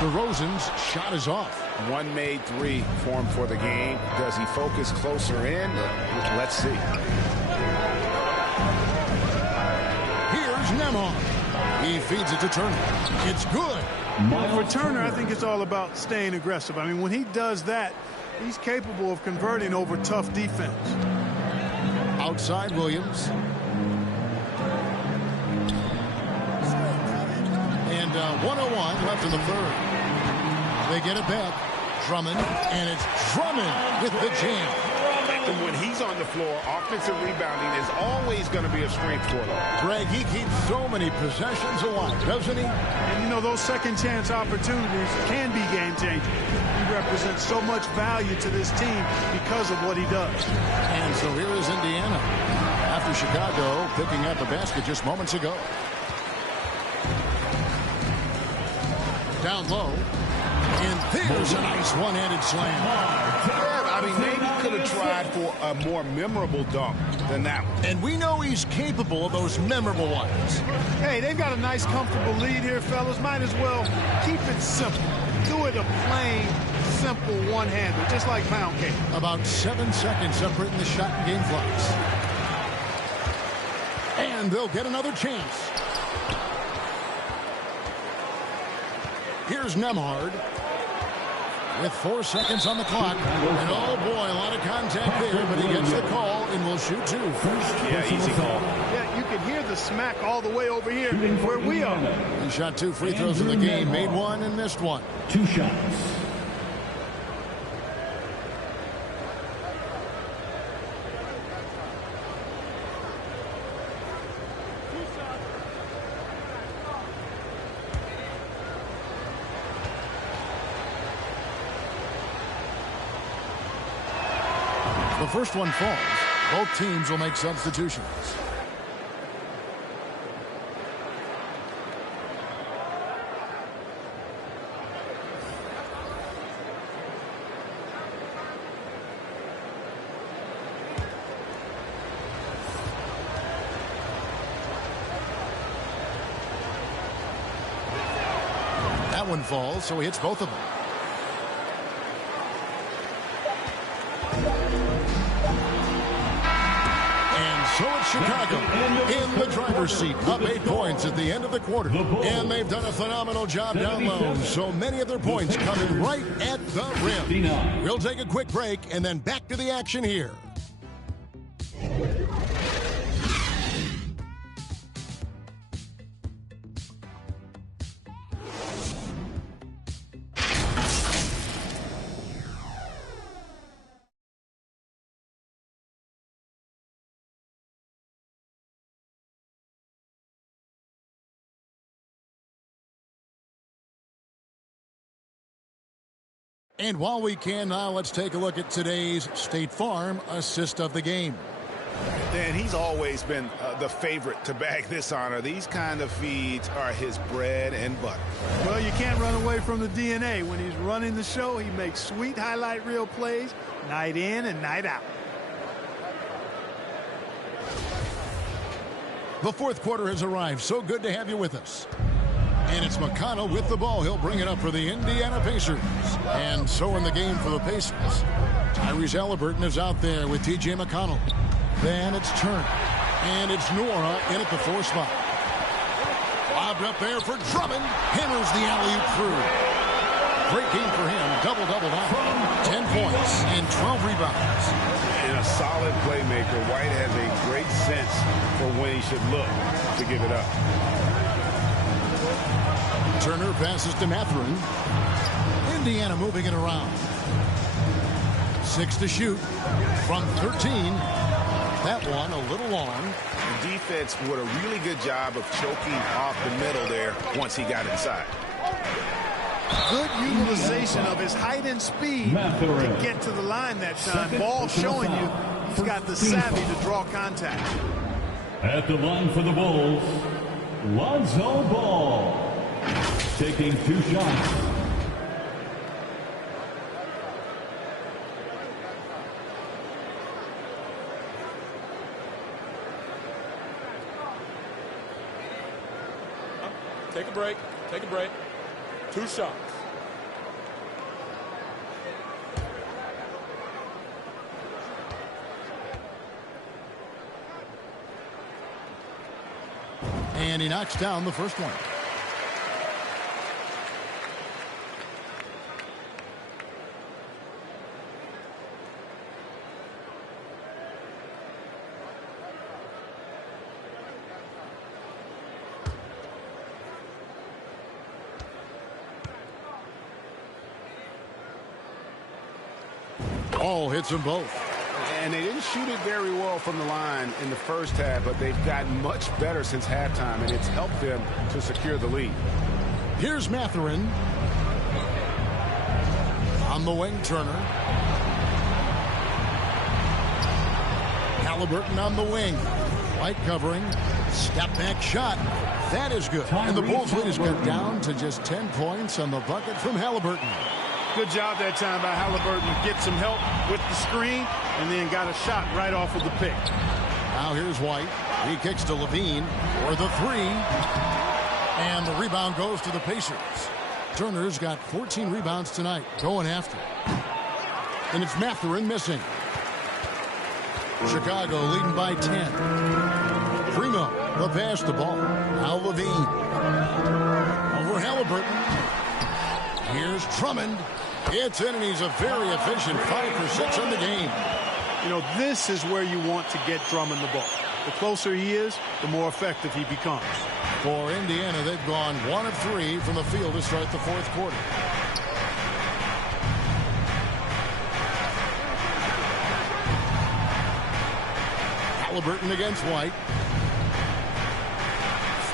DeRozan's shot is off. One made three for him for the game. Does he focus closer in? Let's see. Here's Nembhard. He feeds it to Turner. It's good. For Turner, I think it's all about staying aggressive. I mean, when he does that, he's capable of converting over tough defense. Outside Williams. And 1:01 left in the third. They get it back. Drummond, and it's Drummond with the jam. And when he's on the floor, offensive rebounding is always going to be a strength for them. Greg, he keeps so many possessions alive, doesn't he? And, you know, those second-chance opportunities can be game-changing. He represents so much value to this team because of what he does. And so here is Indiana after Chicago picking up a basket just moments ago. Down low. And there's a nice one-handed slam. Yeah, I mean, maybe could have tried for a more memorable dunk. than that one. And we know he's capable of those memorable ones. Hey, they've got a nice, comfortable lead here, fellas. Might as well keep it simple. Do it a plain, simple one-hander, just like pound cake. About 7 seconds separating the shot and game clocks. And they'll get another chance. Here's Nembhard with 4 seconds on the clock. And oh boy, a lot of contact there, but he gets the call and will shoot two. Yeah, easy call. Yeah, you can hear the smack all the way over here where we are. He shot 2 free throws in the game, made 1 and missed 1. 2 shots. The first one falls. Both teams will make substitutions. That one falls, so he hits both of them. So it's Chicago in the driver's seat, up 8 points at the end of the quarter. And they've done a phenomenal job down low. So many of their points coming right at the rim. We'll take a quick break and then back to the action here. And while we can now, let's take a look at today's State Farm assist of the game. Dan, he's always been the favorite to bag this honor. These kind of feeds are his bread and butter. Well, you can't run away from the DNA. When he's running the show, he makes sweet highlight reel plays night in and night out. The fourth quarter has arrived. So good to have you with us. And it's McConnell with the ball. He'll bring it up for the Indiana Pacers. And so in the game for the Pacers, Tyrese Halliburton is out there with T.J. McConnell. Then it's Turner. And it's Nora in at the 4 spot. Lobbed up there for Drummond. Hammers the alley-oop through. Great game for him. Double-double now. 10 points and 12 rebounds. And a solid playmaker. White has a great sense for when he should look to give it up. Turner passes to Mathurin. Indiana moving it around. 6 to shoot from 13. That one a little long. The defense did a really good job of choking off the middle there once he got inside. Good utilization of his height and speed to get to the line that time. Ball showing you he's got the savvy to draw contact. At the line for the Bulls, Lonzo Ball. Taking 2 shots. Take a break. Take a break. 2 shots. And he knocks down the first one. All hits them both. And they didn't shoot it very well from the line in the first half, but they've gotten much better since halftime, and it's helped them to secure the lead. Here's Mathurin. On the wing, Turner. Halliburton on the wing. White covering. Step back shot. That is good. And the Bulls lead has cut down to just 10 points on the bucket from Halliburton. Good job that time by Halliburton to get some help with the screen and then got a shot right off of the pick. Now here's White. He kicks to Levine for the three. And the rebound goes to the Pacers. Turner's got 14 rebounds tonight, going after. And it's Mathurin missing. Chicago leading by 10. Primo will pass the ball. Now Levine. Over Halliburton. Here's Drummond. It's in, and he's a very efficient 5 for 6 in the game. You know, this is where you want to get Drummond the ball. The closer he is, the more effective he becomes. For Indiana, they've gone 1 of 3 from the field to start the fourth quarter. Halliburton against White.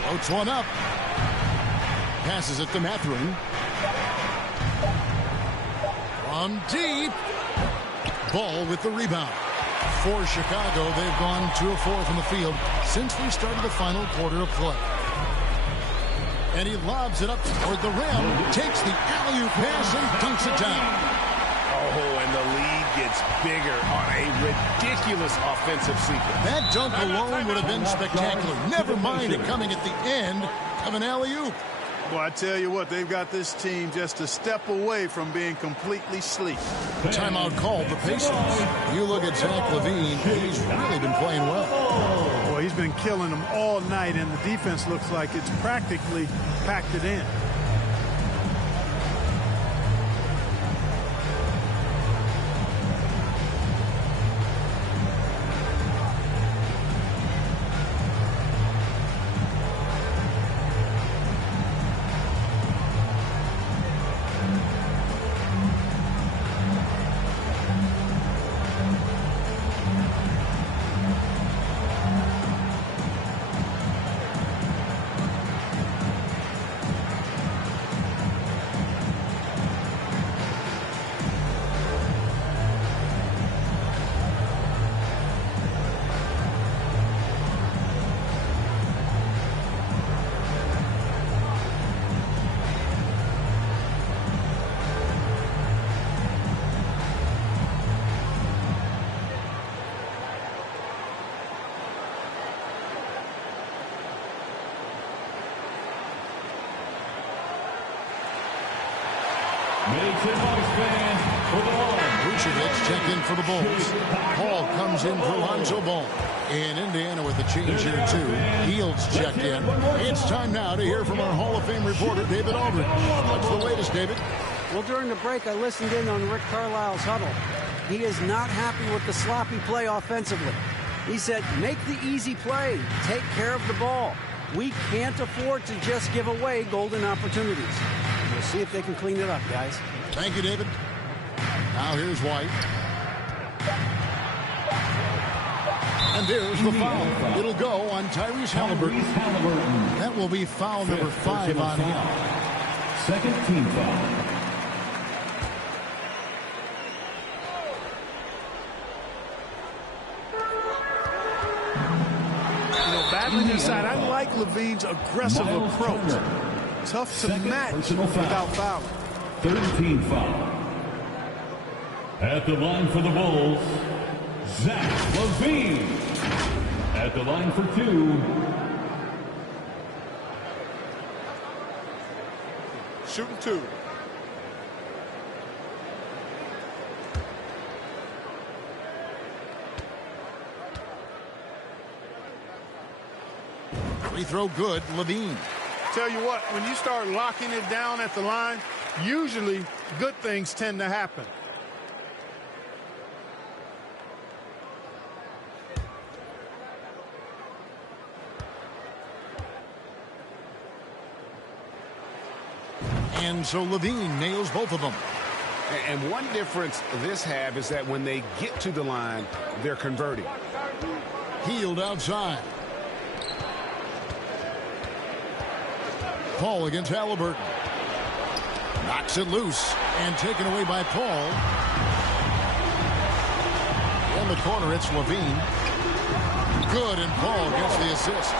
Floats one up. Passes it to Mathurin. From deep. Ball with the rebound. For Chicago, they've gone 2 of 4 from the field since we started the final quarter of play. And he lobs it up toward the rim, takes the alley-oop pass and dunks it down. Oh, and the lead gets bigger on a ridiculous offensive sequence. That dunk alone would have been spectacular. Never mind it coming at the end of an alley-oop. Well, I tell you what, they've got this team just a step away from being completely sleep. Timeout called the Pacers. You look at Zach LaVine, he's really been playing well. Well, he's been killing them all night, and the defense looks like it's practically packed it in. Vucevic checked in for the Bulls. Paul comes in for Lonzo Ball. In Indiana with a change here, too. Fields checked in. It's time now to hear from our Hall of Fame reporter, David Aldridge. What's the latest, David? Well, during the break, I listened in on Rick Carlisle's huddle. He is not happy with the sloppy play offensively. He said, make the easy play. Take care of the ball. We can't afford to just give away golden opportunities. We'll see if they can clean it up, guys. Thank you, David. Now here's White. And there's the foul. It'll go on Tyrese Halliburton. That will be foul number 5 on him. Second team foul. Battling inside, I like Levine's aggressive approach. Tough to match without fouling. Third team foul. At the line for the Bulls, Zach LaVine. At the line for 2. Shooting 2. Free throw good, LaVine. Tell you what, when you start locking it down at the line, usually good things tend to happen. And so LaVine nails both of them. And one difference this have is that when they get to the line, they're converting. Hield outside. Paul against Halliburton. Knocks it loose and taken away by Paul. In the corner, it's LaVine. Good, and Paul gets the assist.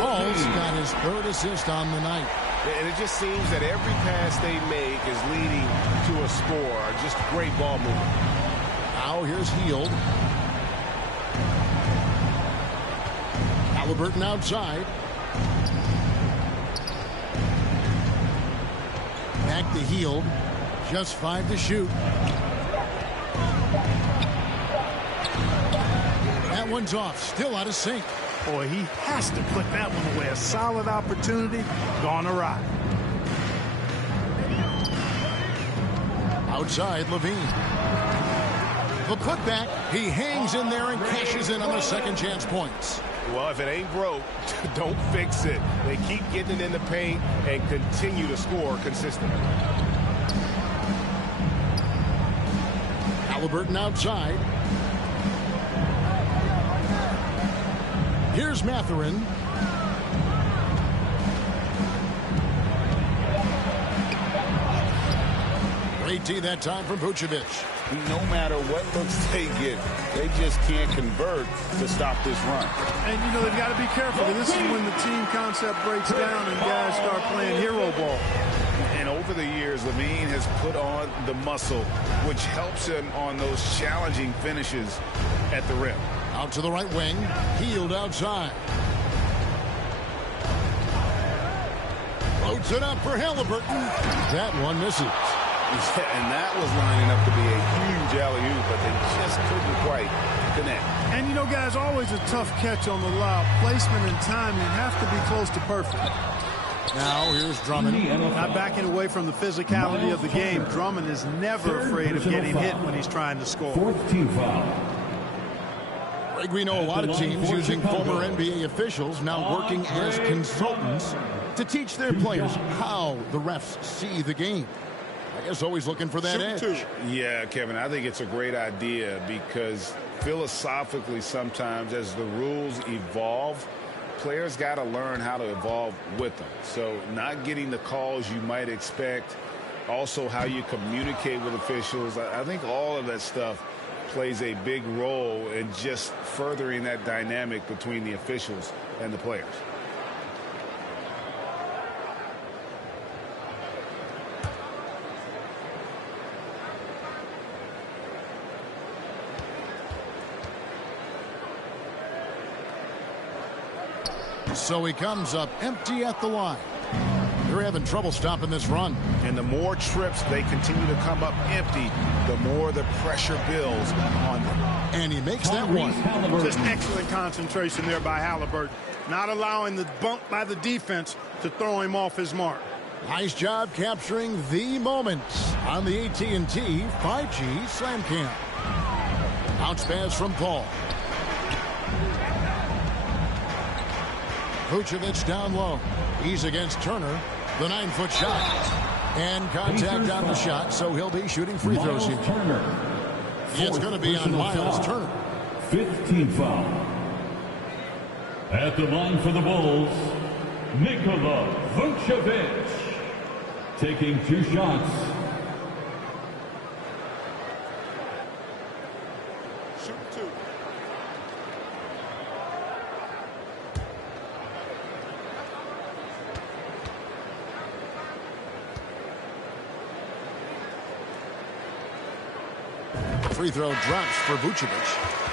Paul's got his 3rd assist on the night. And it just seems that every pass they make is leading to a score. Just great ball movement. Now here's Hield. Haliburton outside. Back to Hield. Just 5 to shoot. That one's off. Still out of sync. Boy, he has to put that one away. A solid opportunity gone awry. Outside, Levine. The putback. He hangs in there and cashes in on the second chance points. Well, if it ain't broke, don't fix it. They keep getting it in the paint and continue to score consistently. Haliburton outside. Here's Mathurin. Great tee that time from Vucevic. No matter what looks they get, they just can't convert to stop this run. And, you know, they've got to be careful. This is when the team concept breaks down and guys start playing hero ball. And over the years, Levine has put on the muscle, which helps him on those challenging finishes at the rim. Out to the right wing. Hield outside. Floats it up for Haliburton. That one misses. And that was lining up to be a huge alley-oop, but they just couldn't quite connect. And, you know, guys, always a tough catch on the lob. Placement and timing have to be close to perfect. Now here's Drummond. Not backing away from the physicality of the game. Drummond is never afraid of getting hit when he's trying to score. Fourth team foul. Greg, we know a lot of teams using former NBA officials now working as consultants to teach their players how the refs see the game. I guess always looking for that edge. Yeah, Kevin, I think it's a great idea because philosophically sometimes as the rules evolve, players got to learn how to evolve with them. So not getting the calls you might expect, also how you communicate with officials. I think all of that stuff plays a big role in just furthering that dynamic between the officials and the players. So he comes up empty at the line. They're having trouble stopping this run. And the more trips they continue to come up empty, the more the pressure builds on them. And he makes that one. Just excellent concentration there by Haliburton. Not allowing the bump by the defense to throw him off his mark. Nice job capturing the moments on the AT&T 5G Slam Cam. Bounce pass from Paul. Vucevic down low. He's against Turner. The 9-foot shot. And contact on the shot, so he'll be shooting free throws here. It's going to be on Miles Turner. 15 foul. At the line for the Bulls, Nikola Vucevic. Taking 2 shots. Shoot 2. Free throw drops for Vucevic.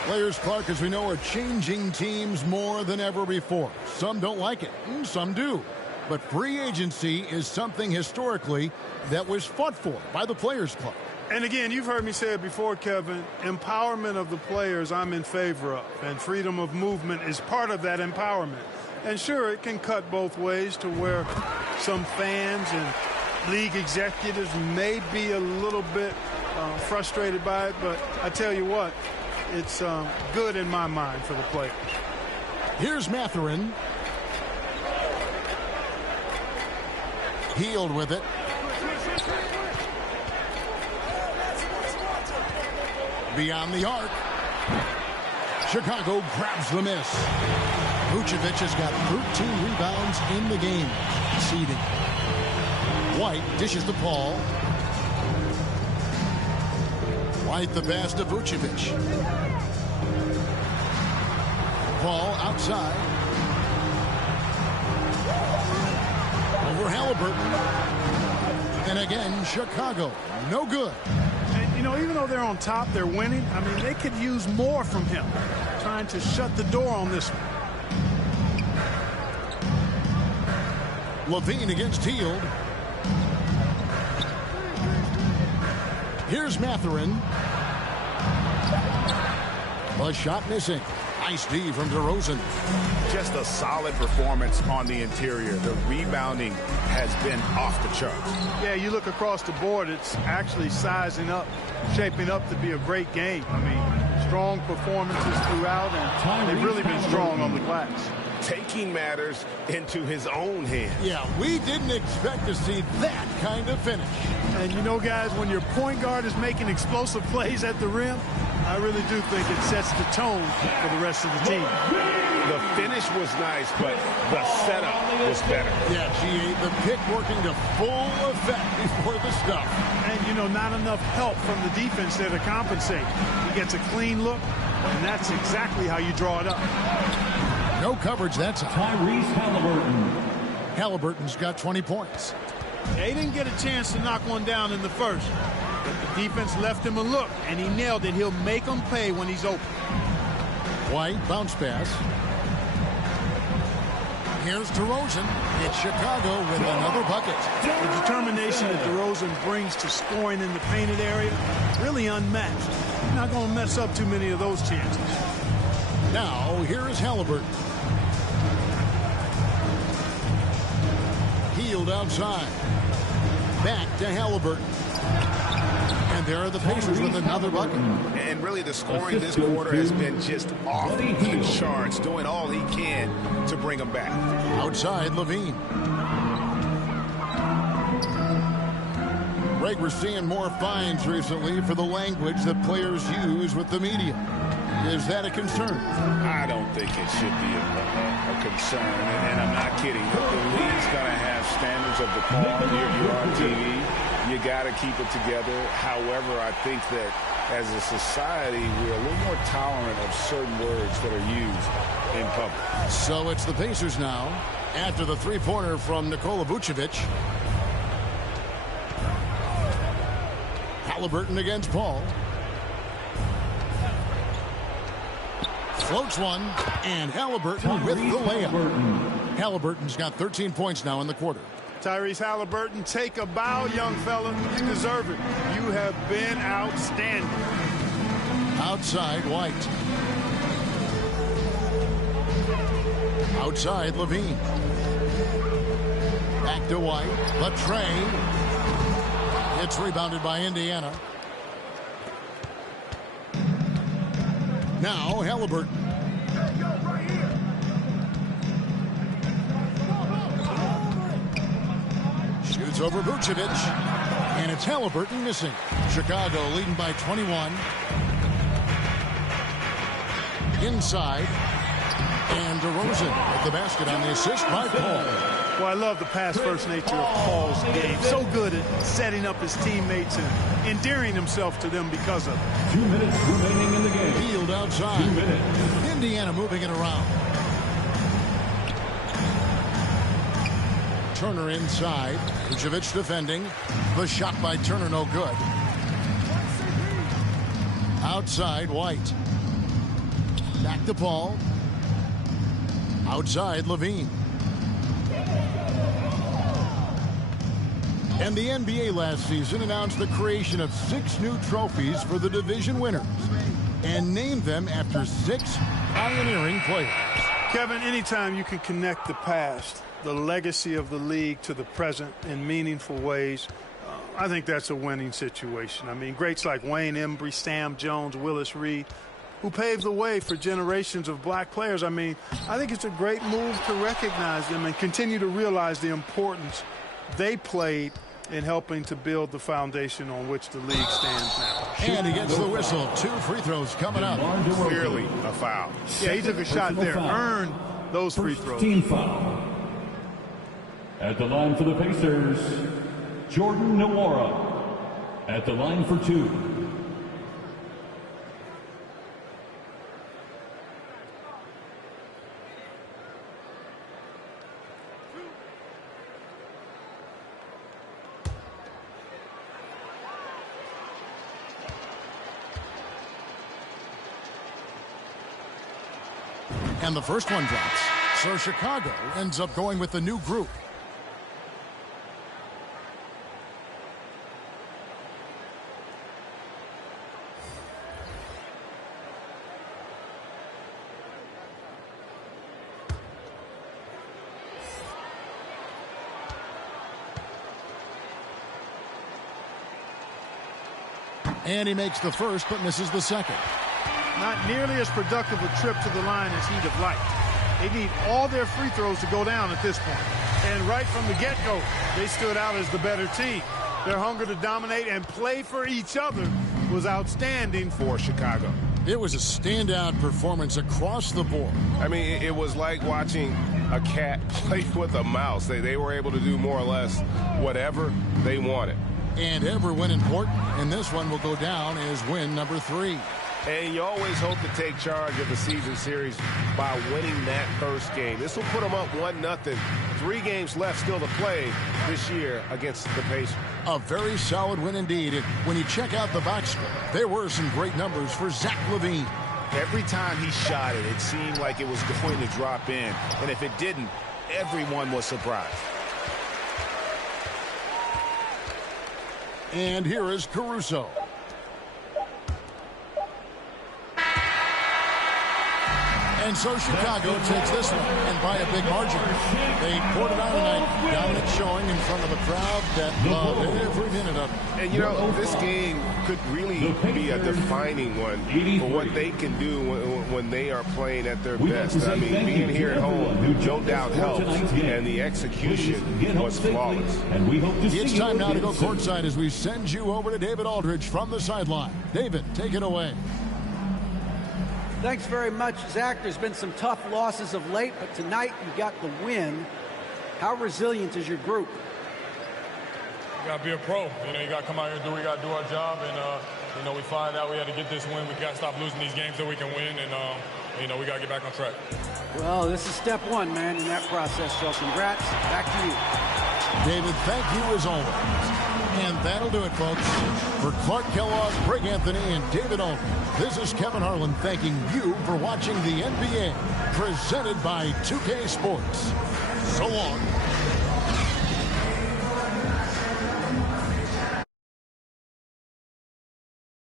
Players, Clark, as we know, are changing teams more than ever before. Some don't like it, and some do. But free agency is something historically that was fought for by the Players Club. And again, you've heard me say it before, Kevin, empowerment of the players I'm in favor of, and freedom of movement is part of that empowerment. And sure, it can cut both ways to where some fans and league executives may be a little bit frustrated by it, but I tell you what, it's good in my mind for the players. Here's Mathurin. Hield with it. Beyond the arc. Chicago grabs the miss. Vucevic has got 13 rebounds in the game. Seeding. White dishes to Paul. White the pass to Vucevic. Paul outside. Over Haliburton. And again, Chicago. No good. And, you know, even though they're on top, they're winning. I mean, they could use more from him. Trying to shut the door on this one. Levine against Hield. Here's Mathurin. The shot missing. Nice D from DeRozan. Just a solid performance on the interior. The rebounding has been off the charts. Yeah, you look across the board, it's actually sizing up, shaping up to be a great game. I mean, strong performances throughout, and they've really been strong on the glass. Taking matters into his own hands. Yeah, we didn't expect to see that kind of finish. And you know, guys, when your point guard is making explosive plays at the rim, I really do think it sets the tone for the rest of the team. The finish was nice, but the setup was better. Yeah, G.A., the pick working to full effect before the stuff. And, you know, not enough help from the defense there to compensate. He gets a clean look, and that's exactly how you draw it up. No coverage that time. Tyrese Halliburton. Halliburton's got 20 points. They didn't get a chance to knock one down in the first. But the defense left him a look, and he nailed it. He'll make them pay when he's open. White, bounce pass. Here's DeRozan. It's Chicago with another bucket. The determination that DeRozan brings to scoring in the painted area, really unmatched. You're not going to mess up too many of those chances. Now, here is Halliburton. Hield outside. Back to Halliburton. And there are the Pacers with another bucket. And really the scoring this quarter has been just off the charts, doing all he can to bring them back. Outside, Levine. Greg, we're seeing more fines recently for the language that players use with the media. Is that a concern? I don't think it should be a concern, and I'm not kidding. The league's going to have standards of decorum. You're on TV. You got to keep it together. However, I think that as a society, we're a little more tolerant of certain words that are used in public. So it's the Pacers now after the three-pointer from Nikola Vucevic. Halliburton against Paul. Floats one, and Halliburton with the layup. Halliburton's got 13 points now in the quarter. Tyrese Halliburton, take a bow, young fella. You deserve it. You have been outstanding. Outside, White. Outside, Levine. Back to White. Latrey. It's rebounded by Indiana. Now, Halliburton. Shoots over Vucevic. And it's Halliburton missing. Chicago leading by 21. Inside. And DeRozan with the basket on the assist by Paul. Well, I love the pass-first nature of Paul's game. So good at setting up his teammates and endearing himself to them because of it. 2 minutes remaining in the game. Hield outside. 2 minutes. Indiana moving it around. Turner inside. Vucevic defending. The shot by Turner no good. Outside, White. Back to Paul. Outside, Levine. And the NBA last season announced the creation of 6 new trophies for the division winners and named them after 6 pioneering players. Kevin, anytime you can connect the past, the legacy of the league to the present in meaningful ways, I think that's a winning situation. I mean, greats like Wayne Embry, Sam Jones, Willis Reed, who paved the way for generations of black players. I mean, I think it's a great move to recognize them and continue to realize the importance they played in helping to build the foundation on which the league stands now. And he gets the whistle. 2 free throws coming up. Clearly a foul. Yeah, he took a shot there. Earned those free throws. Team foul. At the line for the Pacers, Jordan Nwora. At the line for 2. And the first one drops. So Chicago ends up going with the new group. And he makes the first but misses the second. Not nearly as productive a trip to the line as he'd have liked. They need all their free throws to go down at this point. And right from the get-go, they stood out as the better team. Their hunger to dominate and play for each other was outstanding for Chicago. It was a standout performance across the board. I mean, it was like watching a cat play with a mouse. They were able to do more or less whatever they wanted. And every win important, and this one will go down as win number 3. And you always hope to take charge of the season series by winning that first game. This will put them up 1-0. 3 games left still to play this year against the Pacers. A very solid win indeed. And when you check out the box score, there were some great numbers for Zach LaVine. Every time he shot it, it seemed like it was going to drop in. And if it didn't, everyone was surprised. And here is Caruso. And so Chicago takes this one, and by a big margin. They poured it on tonight. Dominant showing in front of a crowd that loved every minute of it. And, you know, this game could really be a defining one for what they can do when they are playing at their best. I mean, being here at home, no doubt helps, and the execution was flawless. It's time now to go courtside as we send you over to David Aldridge from the sideline. David, take it away. Thanks very much, Zach. There's been some tough losses of late, but tonight you got the win. How resilient is your group? You got to be a pro. You know, you got to come out here and do what we got to do our job. And, you know, we find out we had to get this win. We got to stop losing these games so we can win. And, you know, we got to get back on track. Well, this is step one, man, in that process. So congrats. Back to you. David, thank you as always. And that'll do it, folks. For Clark Kellogg, Greg Anthony, and David Aldridge, this is Kevin Harlan thanking you for watching the NBA presented by 2K Sports. So long.